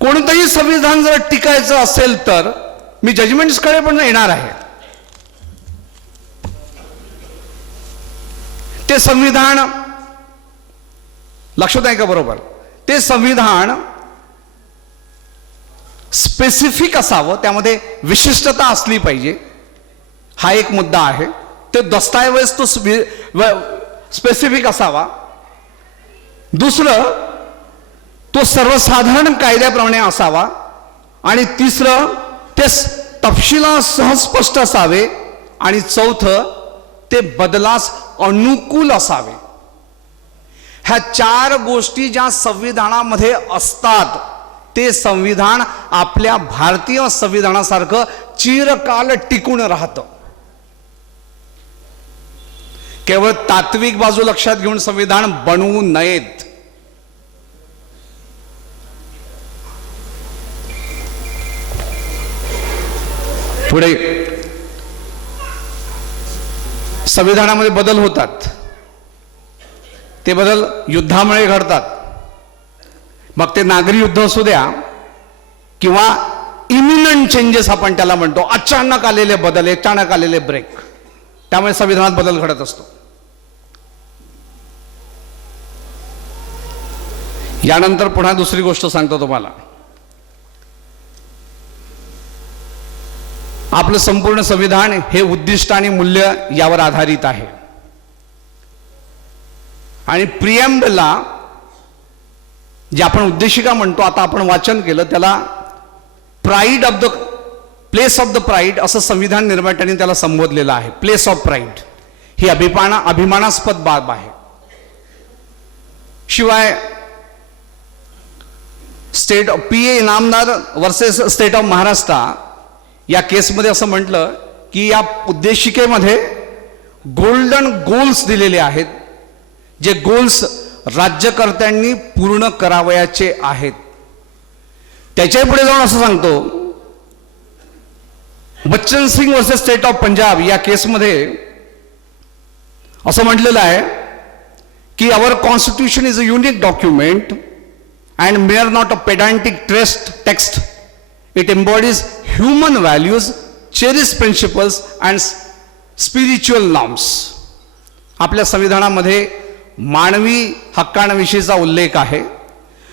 कोणतंही संविधान जर टिकायचं असेल तर मी जजमेंट्सकडे पण येणार आहे. ते संविधान लक्षात आहे का? बरोबर. ते संविधान स्पेसिफिक असावं, त्यामध्ये विशिष्टता असली पाहिजे. हा एक मुद्दा आहे. ते दस्तऐवज तो स्पेसिफिक असावा. दुसरं, तो सर्वसाधारण कायद्याप्रमाणे असावा. आणि तिसरं, ते तपशिलासह स्पष्ट असावे. आणि चौथं, ते बदलास अनुकूल असावे. ह्या चार गोष्टी ज्या संविधानामध्ये असतात ते संविधान आपल्या भारतीय संविधानासारखं चिरकाल टिकून राहतं. केवळ तात्विक बाजू लक्षात घेऊन संविधान बनवू नयेत. पुढे संविधानामध्ये बदल होतात. ते बदल युद्धामुळे घडतात. मग ते नागरी युद्ध असू द्या किंवा इमिनंट चेंजेस आपण त्याला म्हणतो, अचानक आलेले बदल, अचानक आलेले ब्रेक, त्यामुळे संविधानात बदल घडत असतो. यानंतर पुन्हा दुसरी गोष्ट सांगतो तुम्हाला. आपलं संपूर्ण संविधान हे उद्दिष्ट आणि मूल्य यावर आधारित आहे. आणि प्रिएम्बलला जे आपण उद्देशिका म्हणतो, आता आपण वाचन केलं, त्याला pride of the place of the pride असं संविधान निर्मात्यांनी त्याला संबोधलेलं आहे. प्लेस ऑफ प्राईड ही अभिमानास्पद बाब आहे. शिवाय state of PA Inamdar versus state of Maharashtra या केसमध्ये असं म्हटलं की या उद्देशिकेमध्ये गोल्डन गोल्स दिलेले आहेत, जे गोल्स राज्यकर्त्यांनी पूर्ण करावयाचे आहेत. त्याच्या पुढे जाऊन असं सांगतो, Bachan Singh versus state of Punjab या केसमध्ये असं म्हटलेलं आहे की our constitution is a unique document and mere not a pedantic text. It embodies human values, cherish principles and spiritual norms. आपल्या संविधानामध्ये मानवी हक्कांविषयीचा उल्लेख आहे,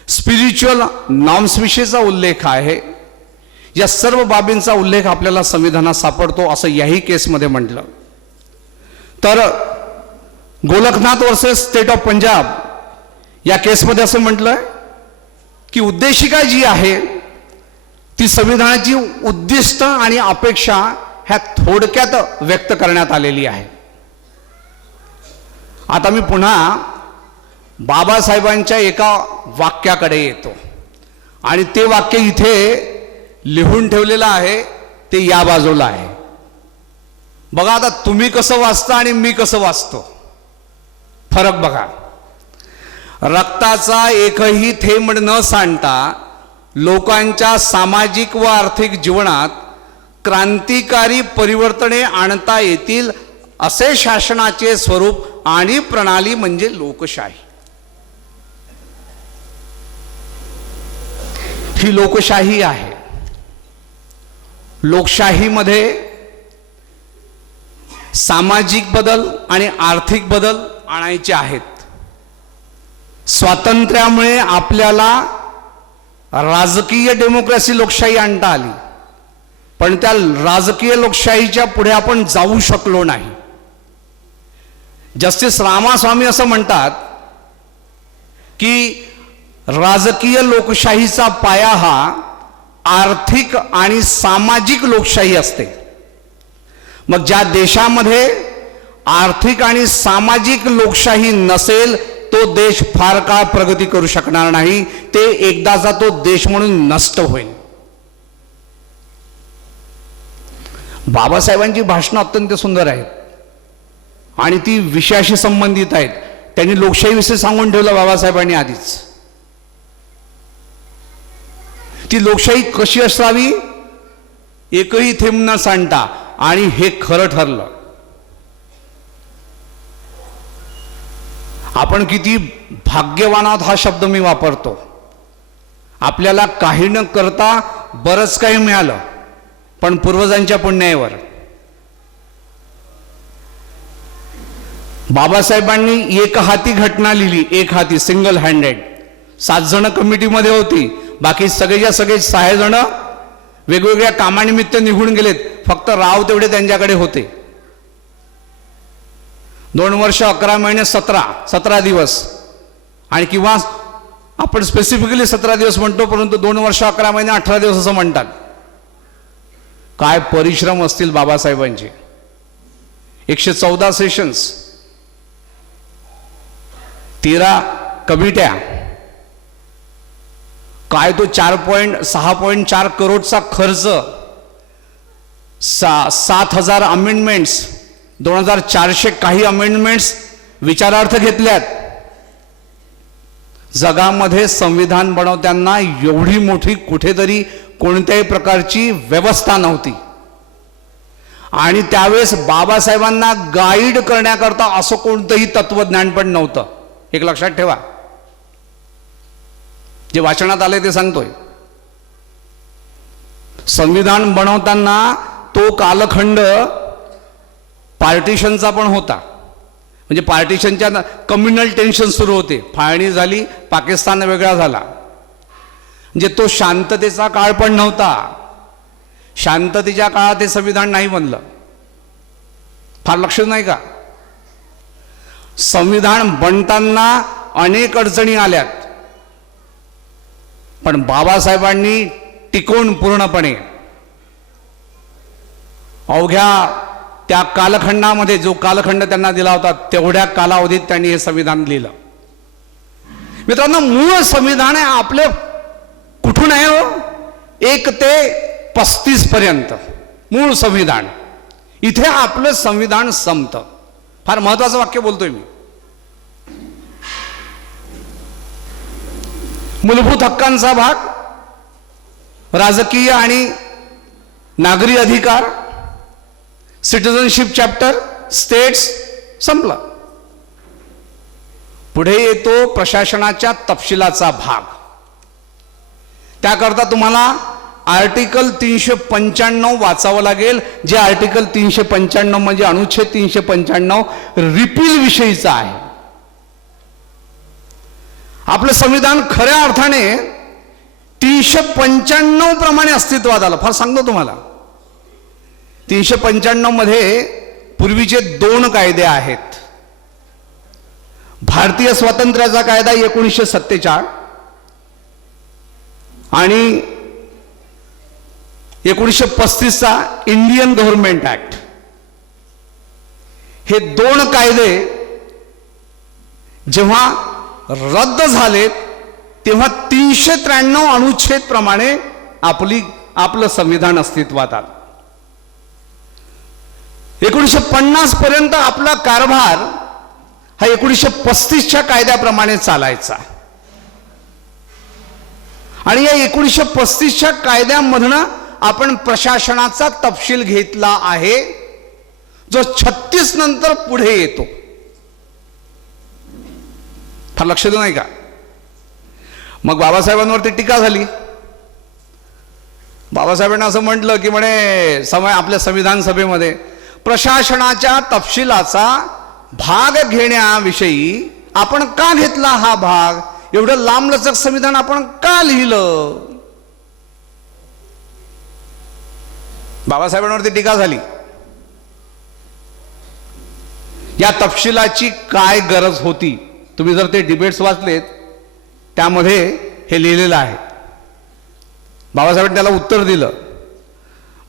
स्पिरिच्युअल नॉर्म्सविषयीचा उल्लेख आहे. या सर्व बाबींचा उल्लेख आपल्याला संविधानात सापडतो असं याही केसमध्ये म्हटलं. तर Golaknath versus state of Punjab या केसमध्ये असं म्हटलंय की उद्देशिका जी आहे ती संविधानाची उद्दिष्ट आणि अपेक्षा ह्या थोडक्यात व्यक्त करण्यात आलेली आहे. आता मी पुन्हा बाबासाहेबांच्या एका वाक्याकडे येतो आणि ते वाक्य इथे लिहून ठेवलेलं आहे, ते या बाजूला आहे. बघा आता तुम्ही कसं वाचता आणि मी कसं वाचतो, फरक बघा. रक्ताचा एकही थेंब न सांडता लोकांच्या सामाजिक व आर्थिक जीवनात क्रांतिकारी परिवर्तने आणता येतील असे शासनाचे स्वरूप आणि प्रणाली म्हणजे लोकशाही. ही लोकशाही आहे. लोकशाहीमध्ये सामाजिक बदल आणि आर्थिक बदल आणायचे आहेत. स्वातंत्र्यामुळे आपल्याला राजकीय डेमोक्रेसी लोकशाही आणता आली, पण त्या राजकीय लोकशाहीच्या पुढे आपण जाऊ शकलो नाही. जस्टिस रामास्वामी असं म्हणतात की राजकीय लोकशाहीचा पाया हा आर्थिक आणि सामाजिक लोकशाही असते. मग ज्या देशामध्ये आर्थिक आणि सामाजिक लोकशाही नसेल तो देश फार काळ प्रगती करू शकणार नाही. ते एकदाचा तो देश म्हणून नष्ट होईल. बाबासाहेबांची भाषणं अत्यंत सुंदर आहेत आणि ती विषयाशी संबंधित आहेत. त्यांनी लोकशाहीविषयी सांगून ठेवलं बाबासाहेबांनी आधीच. ती लोकशाही कशी असावी, एकही थेंब न सांडता, आणि हे खरं ठरलं. आपण किती भाग्यवान आहोत हा शब्द मी वापरतो. आपल्याला काही न करता बरंच काही मिळालं, पण पूर्वजांच्या पुण्यावर. बाबासाहेबांनी एक हाती घटना लिहिली, एक हाती, सिंगल हँडेड. 7 जण कमिटीमध्ये होती, बाकी सगळेच्या सगळे 6 जण वेगवेगळ्या कामानिमित्त निघून गेलेत. फक्त राव तेवढे त्यांच्याकडे होते. 2 वर्ष 11 महिने 17 दिवस, आणि किंवा आपण स्पेसिफिकली 17 दिवस म्हणतो, परंतु 2 वर्ष 11 महिने 18 दिवस असं म्हणतात. काय परिश्रम असतील बाबासाहेबांचे. 114 सेशन्स, 13 कमिट्या, काय तो 6.4 करोडचा खर्च, 7,000 अमेंडमेंट्स, 2,400 काही अमेंडमेंट्स विचारार्थ घेतल्यात. जगामध्ये संविधान बनवताना एवढी मोठी कुठेतरी कोणत्याही प्रकारची व्यवस्था नव्हती. आणि त्यावेळेस बाबासाहेबांना गाईड करण्याकरता असं कोणतंही तत्वज्ञान पण नव्हतं. एक लक्षात ठेवा, जे वाचनात आले ते सांगतोय. संविधान बनवताना तो कालखंड पार्टिशनचा पण होता. म्हणजे पार्टिशनच्या कम्युनल टेन्शन सुरू होते. फाळणी झाली, पाकिस्तान वेगळा झाला. म्हणजे तो शांततेचा काळ पण नव्हता. शांततेच्या काळात हे संविधान नाही बनलं. फार लक्ष नाही का? संविधान बनताना अनेक अडचणी आल्यात, पण बाबासाहेबांनी टिकवून पूर्णपणे अवघ्या त्या कालखंडामध्ये, जो कालखंड त्यांना दिला होता तेवढ्या कालावधीत त्यांनी हे संविधान लिहिलं. मित्रांनो, मूळ संविधान आहे आपलं कुठून आहे हो? 1 ते 35 पर्यंत मूळ संविधान. इथे आपलं संविधान संपतं. फार महत्वाचं वाक्य बोलतोय मी. मूलभूत हक्कांचा भाग, राजकीय आणि नागरी अधिकार, सिटिझनशिप चॅप्टर, स्टेट्स, संपला. पुढे येतो प्रशासनाच्या तपशिलाचा भाग. त्याकरता तुम्हाला आर्टिकल 395 वाचावं लागेल. जे आर्टिकल 395 म्हणजे अनुच्छेद 395 रिपील विषयीचा आहे. आपलं संविधान खऱ्या अर्थाने 395 प्रमाणे अस्तित्वात आलं. फार सांगतो तुम्हाला, 395 मध्ये पूर्वीचे 2 कायदे आहेत. भारतीय स्वातंत्र्याचा कायदा 1947 आणि 1935चा इंडियन गव्हर्नमेंट ऍक्ट. हे 2 कायदे जेव्हा रद्द झालेत तेव्हा 393 अनुच्छेद प्रमाणे आपलं संविधान अस्तित्वात आलं. 1950 पर्यंत आपला कारभार हा 1935च्या कायद्याप्रमाणे चालायचा आणि या 1935च्या कायद्यामधनं आपण प्रशासनाचा तपशील घेतला आहे जो 36 नंतर पुढे येतो. फार लक्ष देऊ नाही का? मग बाबासाहेबांवरती टीका झाली. बाबासाहेबांना असं म्हटलं की म्हणे आपल्या संविधान सभेमध्ये प्रशासनाच्या तपशिलाचा भाग घेण्याविषयी आपण का घेतला हा भाग, एवढं लांबलचक संविधान आपण का लिहिलं. बाबासाहेबांवरती टीका झाली. या तपशिलाची काय गरज होती? तुम्ही जर ते डिबेट्स वाचलेत त्यामध्ये हे लिहिलेलं आहे. बाबासाहेबांनी त्याला उत्तर दिलं,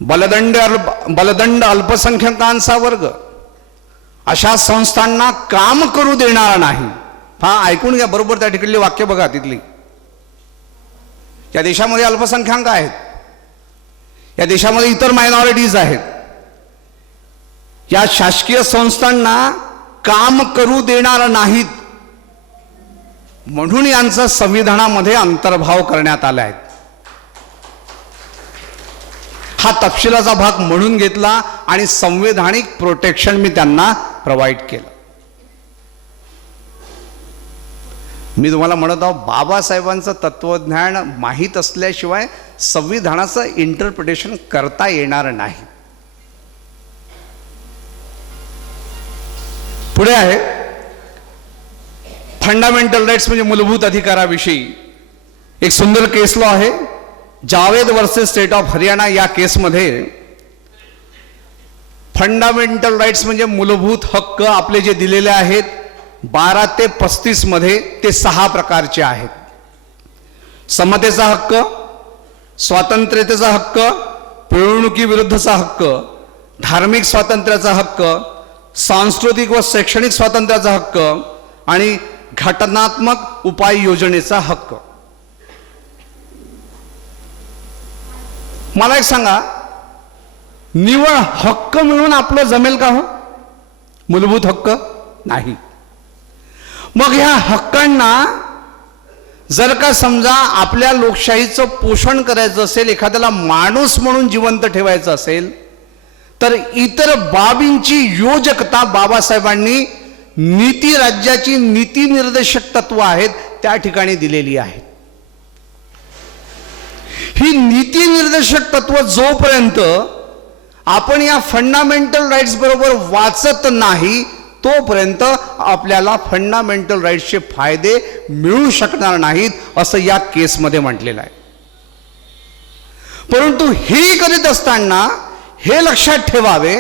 बलदंड अल्पसंख्याकांचा वर्ग अशा संस्थांना काम करू देणार नाही. हा ऐकून घ्या बरोबर, त्या ठिकाणी वाक्य बघा तिथली. या देशामध्ये अल्पसंख्याक आहेत, या देशामध्ये इतर मायनॉरिटीज आहेत. या शासकीय संस्थांना काम करू देणार नाहीत म्हणून यांचा संविधानामध्ये अंतर्भाव करण्यात आला आहे. हा तपशिलाचा भाग म्हणून घेतला आणि संवैधानिक प्रोटेक्शन मी त्यांना प्रोव्हाइड केलं. मी तुम्हाला म्हणत आहो, बाबासाहेबांचं तत्वज्ञान माहीत असल्याशिवाय संविधानाचं इंटरप्रिटेशन करता येणार नाही. पुढे आहे फंडामेंटल राईट्स म्हणजे मूलभूत अधिकाराविषयी एक सुंदर केस लॉ आहे, Javed versus state of Haryana. या केसमध्ये फंडामेंटल राईट्स म्हणजे मूलभूत हक्क आपले जे दिलेले आहेत 12 ते 35 मध्ये ते 6 प्रकारचे आहेत. समतेचा हक्क, स्वातंत्र्यतेचा हक्क, पिळवणुकीविरुद्धचा हक्क, धार्मिक स्वातंत्र्याचा हक्क, सांस्कृतिक व शैक्षणिक स्वातंत्र्याचा हक्क आणि घटनात्मक उपाययोजनेचा हक्क. मला एक सांगा, निव्वळ हक्क मिळून आपलं जमेल का? हो, मूलभूत हक्क नाही. मग ह्या हक्कांना जर का समजा आपल्या लोकशाहीचं पोषण करायचं असेल, एखाद्याला माणूस म्हणून जिवंत ठेवायचं असेल, तर इतर बाबींची योजकता बाबासाहेबांनी नीती राज्याची नीती निर्देशक तत्व आहेत त्या ठिकाणी दिलेली आहे. ही नीती निर्देशक तत्व जोपर्यंत आपण या फंडामेंटल राईट्स बरोबर वाचत नाही तोपर्यंत आपल्याला फंडामेंटल राईट्सचे फायदे मिळू शकणार नाहीत असं या केसमध्ये म्हटलेलं आहे. परंतु हे करीत असताना हे लक्षात ठेवावे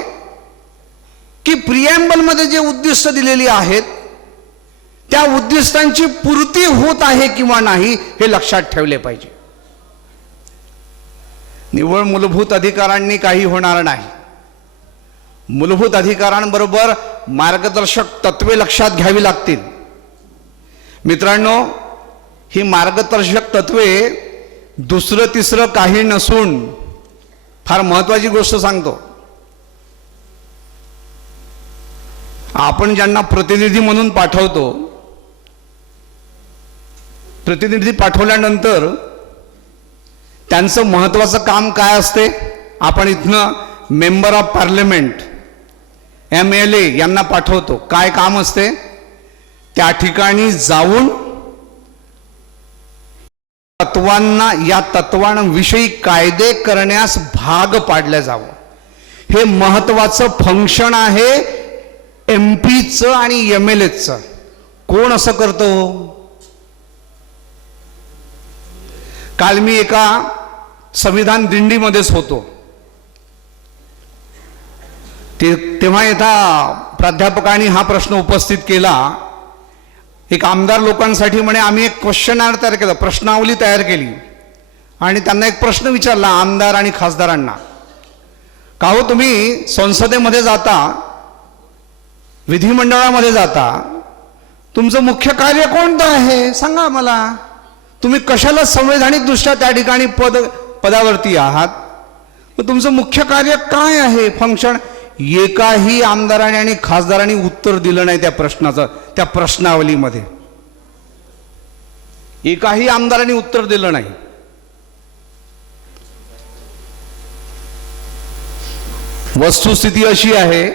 की प्रिएम्बलमध्ये जे उद्दिष्ट दिलेली आहेत त्या उद्दिष्टांची पूर्ती होत आहे किंवा नाही हे लक्षात ठेवले पाहिजे. निव्वळ मूलभूत अधिकारांनी काही होणार नाही. मूलभूत अधिकारांबरोबर मार्गदर्शक तत्वे लक्षात घ्यावी लागतील. मित्रांनो, ही मार्गदर्शक तत्वे दुसरं तिसरं काही नसून फार महत्वाची गोष्ट सांगतो, आपण ज्यांना प्रतिनिधी म्हणून पाठवतो, प्रतिनिधी पाठवल्यानंतर त्यांचं महत्वाचं काम काय असते? आपण इथनं मेंबर ऑफ पार्लमेंट MLA यांना पाठवतो. काय काम असते? त्या ठिकाणी जाऊन तत्वांना, या तत्वांविषयी कायदे करण्यास भाग पाडलं जावं. हे महत्वाचं फंक्शन आहे MPचं आणि MLAचं. कोण असं करतो? काल मी एका संविधान दिंडीमध्येच होतो. तेव्हा एका प्राध्यापकांनी हा प्रश्न उपस्थित केला. एक आमदार लोकांसाठी म्हणे आम्ही एक क्वेश्चनर तयार केलं, प्रश्नावली तयार केली आणि त्यांना एक प्रश्न विचारला आमदार आणि खासदारांना, का हो तुम्ही संसदेमध्ये जाता, विधिमंडळामध्ये जाता, तुमचं मुख्य कार्य कोणतं आहे सांगा मला, तुम्ही कशाला संवैधानिक दृष्ट्या त्या ठिकाणी पदावरती आहात, मग तुमचं मुख्य कार्य काय आहे, फंक्शन. एकाही आमदाराने आणि खासदारांनी उत्तर दिलं नाही त्या प्रश्नाचं, त्या प्रश्नावलीमध्ये एकाही आमदारांनी उत्तर दिलं नाही. वस्तुस्थिती अशी आहे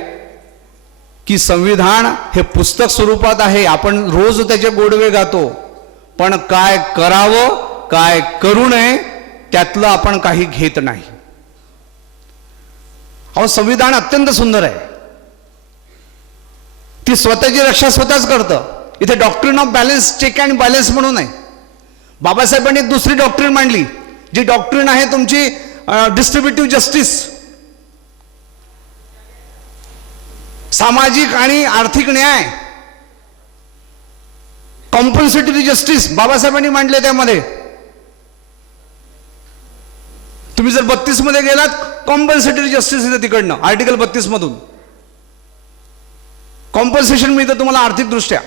की संविधान हे पुस्तक स्वरूपात आहे, आपण रोज त्याचे गोडवे गातो, पण काय करावं काय करू नये त्यातलं आपण काही घेत नाही. अहो संविधान अत्यंत सुंदर आहे, ती स्वतःची रक्षा स्वतःच करतं. इथे doctrine of balance, check and balance म्हणून आहे. बाबासाहेबांनी एक दुसरी डॉक्ट्रिन मांडली, जी डॉक्ट्रिन आहे तुमची डिस्ट्रीब्युटिव्ह जस्टिस, सामाजिक आणि आर्थिक न्याय, कॉम्पन्सेटरी जस्टिस बाबासाहेबांनी मांडले. त्यामध्ये तुम्ही जर 32 मध्ये गेलात, कॉम्पन्सेटरी जस्टिस येतं तिकडनं, आर्टिकल 32 मधून कॉम्पन्सेशन मिळतं तुम्हाला आर्थिक दृष्ट्या.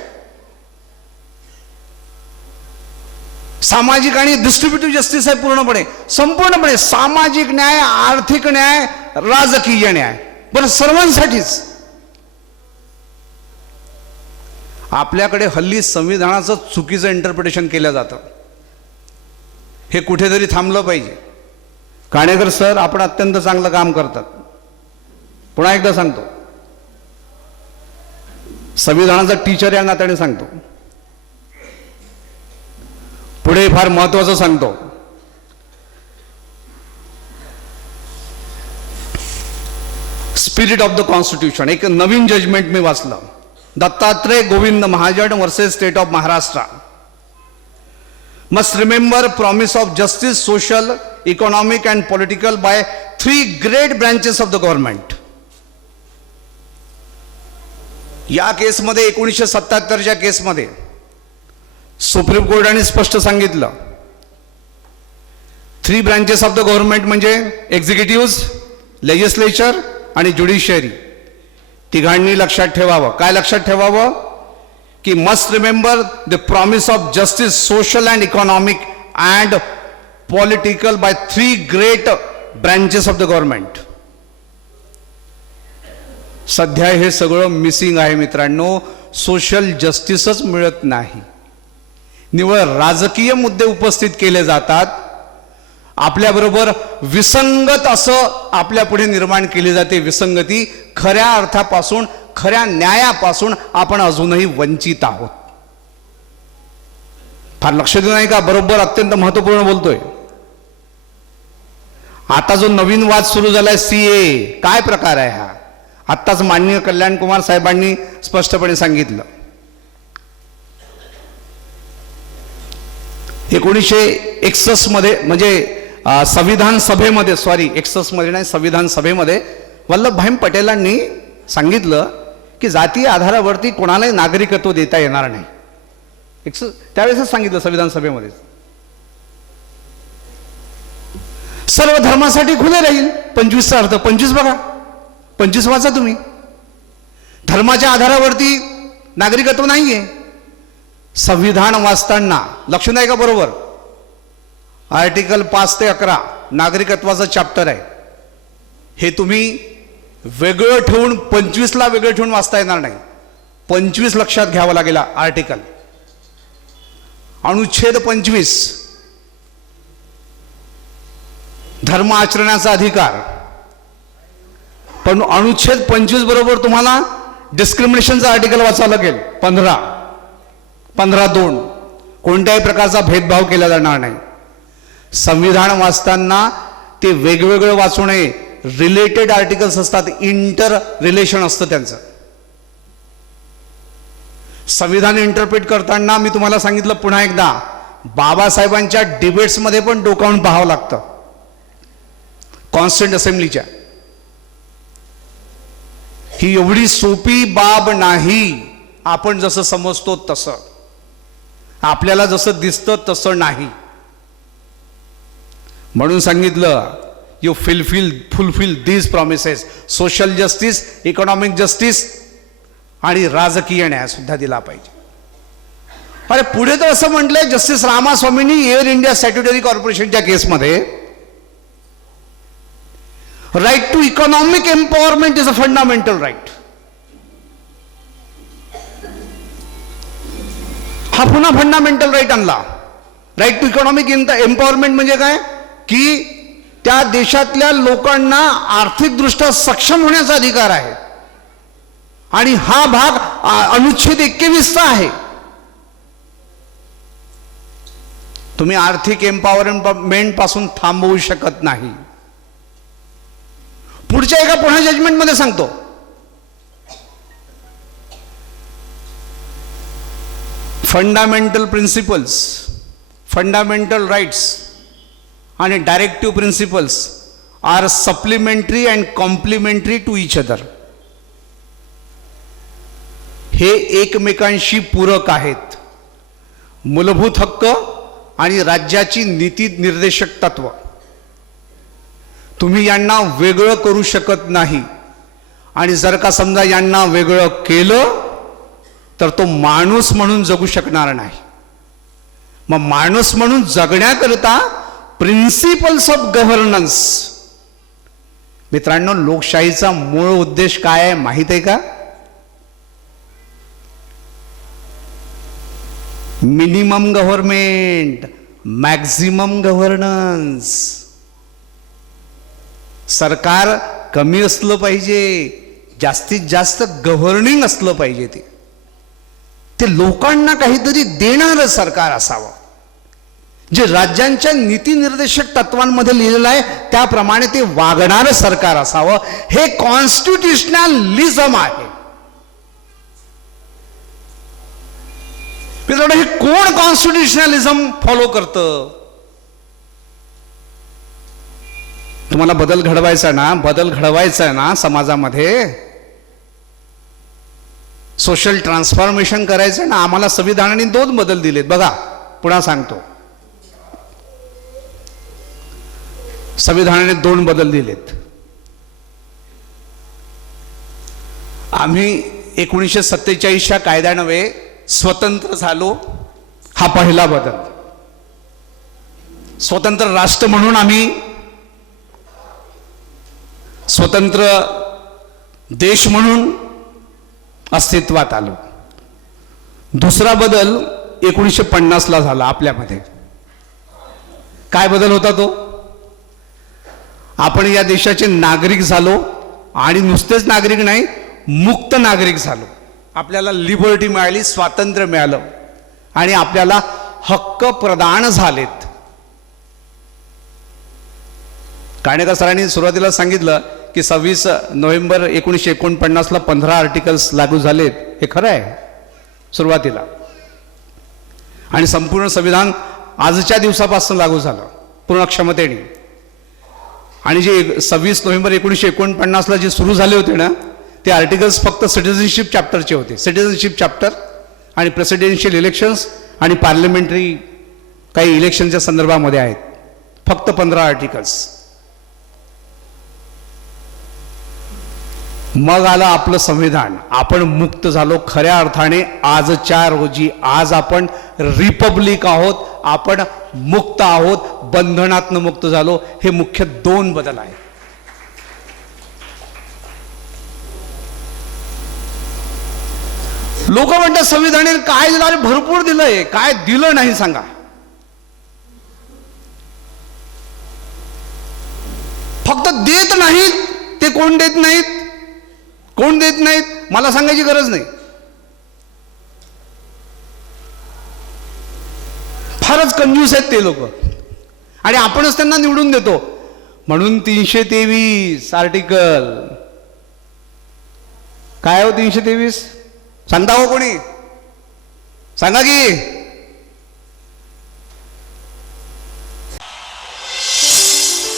सामाजिक आणि डिस्ट्रीब्युटिव्ह जस्टिस आहे पूर्णपणे, संपूर्णपणे सामाजिक न्याय, आर्थिक न्याय, राजकीय न्याय, बरं सर्वांसाठीच. आपल्याकडे हल्ली संविधानाचं चुकीचं इंटरप्रिटेशन केलं जातं, हे कुठेतरी थांबलं पाहिजे. काणेकर सर आपण अत्यंत चांगलं काम करतात, पुन्हा एकदा सांगतो, संविधानाचा टीचर या नात्याने सांगतो. पुढे फार महत्वाचं सांगतो, स्पिरिट ऑफ द कॉन्स्टिट्यूशन. एक नवीन जजमेंट मी वाचलं, Dattatray Govind Mahajan versus state of Maharashtra. Must remember promise of justice, social, economic and political by 3 great branches of the government. या केसमध्ये 1977च्या केसमध्ये सुप्रीम कोर्टाने स्पष्ट सांगितलं, 3 ब्रांचेस ऑफ द गव्हर्नमेंट म्हणजे एक्झिक्युटिव्ह, लेजिस्लेचर आणि ज्युडिशियरी. तिघांनी लक्षात ठेवावं. काय लक्षात ठेवावं? की must remember the promise of justice, social and economic and political by 3 great branches of the government. सध्या हे सगळं मिसिंग आहे मित्रांनो. सोशल जस्टिसच मिळत नाही, निव्वळ राजकीय मुद्दे उपस्थित केले जातात. आपल्याबरोबर विसंगत असं आपल्या पुढे निर्माण केली जाते विसंगती. खऱ्या अर्थापासून, खऱ्या न्यायापासून आपण अजूनही वंचित आहोत. फार लक्ष देऊ नाही का? बरोबर अत्यंत महत्वपूर्ण बोलतोय. आता जो नवीन वाद सुरू झालाय सीए, काय प्रकार आहे हा? आत्ताच माननीय कल्याण कुमार साहेबांनी स्पष्टपणे सांगितलं. 1961 मध्ये म्हणजे संविधान सभेमध्ये, सॉरी 61 मध्ये नाही, संविधान सभेमध्ये वल्लभभाई पटेलांनी सांगितलं की जातीय आधारावरती कोणालाही नागरिकत्व देता येणार नाही. त्यावेळेसच सांगितलं संविधान सभेमध्ये. सर्व धर्मासाठी खुले राहील. 25चा अर्थ 25 बघा, 25 वाचा तुम्ही. धर्माच्या आधारावरती नागरिकत्व नाहीये. संविधान वाचताना लक्ष नाही का? बरोबर आर्टिकल 5 ते 11 नागरिकत्वाचं चॅप्टर आहे. हे तुम्ही वेगळं ठेवून 25ला वेगळं ठेवून वाचता येणार नाही. 25 लक्षात घ्यावं लागेल. आर्टिकल अनुच्छेद 25 धर्म आचरण्याचा अधिकार. पण अनुच्छेद 25 बरोबर तुम्हाला डिस्क्रिमिनेशनचा आर्टिकल वाचावं लागेल. 15(2) कोणत्याही प्रकारचा भेदभाव केला जाणार नाही. संविधान वाचताना ते वेगवेगळं वाचू नये. रिलेटेड आर्टिकल्स असतात, इंटर रिलेशन असतं त्यांचं. संविधान इंटरप्रेट करताना मी तुम्हाला सांगितलं पुन्हा एकदा, बाबासाहेबांच्या डिबेट्समध्ये पण डोकावून पाहावं लागतं, कॉन्स्टिट्यूंट असेंब्लीच्या. ही एवढी सोपी बाब नाही, आपण जसं समजतो तसं, आपल्याला जसं दिसतं तसं नाही. म्हणून सांगितलं, you fulfil these promises. Social justice, economic justice आणि राजकीय न्याय सुद्धा दिला पाहिजे. अरे पुढे तर असं म्हटलंय जस्टिस रामास्वामींनी एअर इंडिया स्टॅट्युटरी कॉर्पोरेशनच्या केसमध्ये, right to economic empowerment is a fundamental right. हा पुन्हा फंडामेंटल राईट आणला. राईट टू इकॉनॉमिक एम्पॉवरमेंट म्हणजे काय, की त्या देशातल्या लोकांना आर्थिकदृष्ट्या सक्षम होण्याचा अधिकार आहे. आणि हा भाग अनुच्छेद 21 आहे. तुम्ही आर्थिक एम्पॉवरमेंट पासून थांबवू शकत नाही. पुढच्या एका पुन्हा जजमेंटमध्ये सांगतो, फंडामेंटल प्रिन्सिपल्स, फंडामेंटल राईट्स आणि directive principles are supplementary and complementary to each other. हे एकमेकांशी पूरक आहेत. मूलभूत हक्क आणि राज्याची नीती निर्देशक तत्व, तुम्ही यांना वेगळं करू शकत नाही. आणि जर का समजा यांना वेगळं केलं तर तो माणूस म्हणून जगू शकणार नाही. मग माणूस म्हणून जगण्याकरता प्रिन्सिपल्स ऑफ गव्हर्नन्स. मित्रांनो, लोकशाहीचा मूळ उद्देश काय आहे माहित आहे का? Minimum government, maximum governance. सरकार कमी असलं पाहिजे, जास्तीत जास्त गव्हर्निंग असलं पाहिजे. ते लोकांना काहीतरी देणारं सरकार असावं, जे राज्यांच्या नीती निर्देशक तत्वांमध्ये लिहिलेलं आहे त्याप्रमाणे ते वागणारं सरकार असावं. हे कॉन्स्टिट्युशनलिझम आहे. हे कोण कॉन्स्टिट्युशनलिझम फॉलो करतं? तुम्हाला बदल घडवायचा ना समाजामध्ये, सोशल ट्रान्सफॉर्मेशन करायचं ना. आम्हाला संविधानाने 2 बदल दिलेत बघा. पुन्हा सांगतो, संविधानाने 2 बदल दिलेत. आम्ही 1947च्या कायद्यान्वये स्वतंत्र झालो, हा पहिला बदल. स्वतंत्र राष्ट्र म्हणून आम्ही, स्वतंत्र देश म्हणून अस्तित्वात आलो. दुसरा बदल 1950ला झाला आपल्यामध्ये. काय बदल होता तो? आपण या देशाचे नागरिक झालो, आणि नुसतेच नागरिक नाही, मुक्त नागरिक झालो. आपल्याला लिबर्टी मिळाली, स्वातंत्र्य मिळालं, आणि आपल्याला हक्क प्रदान झालेत. काणेकर सरांनी सुरुवातीला सांगितलं की 26 नोव्हेंबर 1949ला 15 आर्टिकल्स लागू झालेत. हे खरं आहे सुरुवातीला, आणि संपूर्ण संविधान आजच्या दिवसापासून लागू झालं पूर्ण क्षमतेने. आणि जे 26 नोव्हेंबर 1949ला जे सुरू झाले होते ना, ते आर्टिकल्स फक्त सिटिझनशिप चॅप्टरचे होते. सिटिझनशिप चॅप्टर आणि प्रेसिडेन्शियल इलेक्शन्स आणि पार्लमेंटरी काही इलेक्शनच्या संदर्भामध्ये आहेत. फक्त 15 आर्टिकल्स. मग आलं आपलं संविधान. आपण मुक्त झालो खऱ्या अर्थाने आजच्या रोजी. आज आपण रिपब्लिक आहोत, आपण मुक्त आहोत, बंधनातनं मुक्त झालो. हे मुख्य 2 बदल आहेत. लोक म्हणतात संविधानाने काय दिलं? अरे भरपूर दिलंय. काय दिलं नाही सांगा? फक्त देत नाहीत. ते कोण देत नाहीत? कोण देत नाहीत मला सांगायची गरज नाही. फारच कंजूस आहेत ते लोक, आणि आपणच त्यांना निवडून देतो. म्हणून 323 आर्टिकल. काय हो 323? सांगता हो कोणी? सांगा की.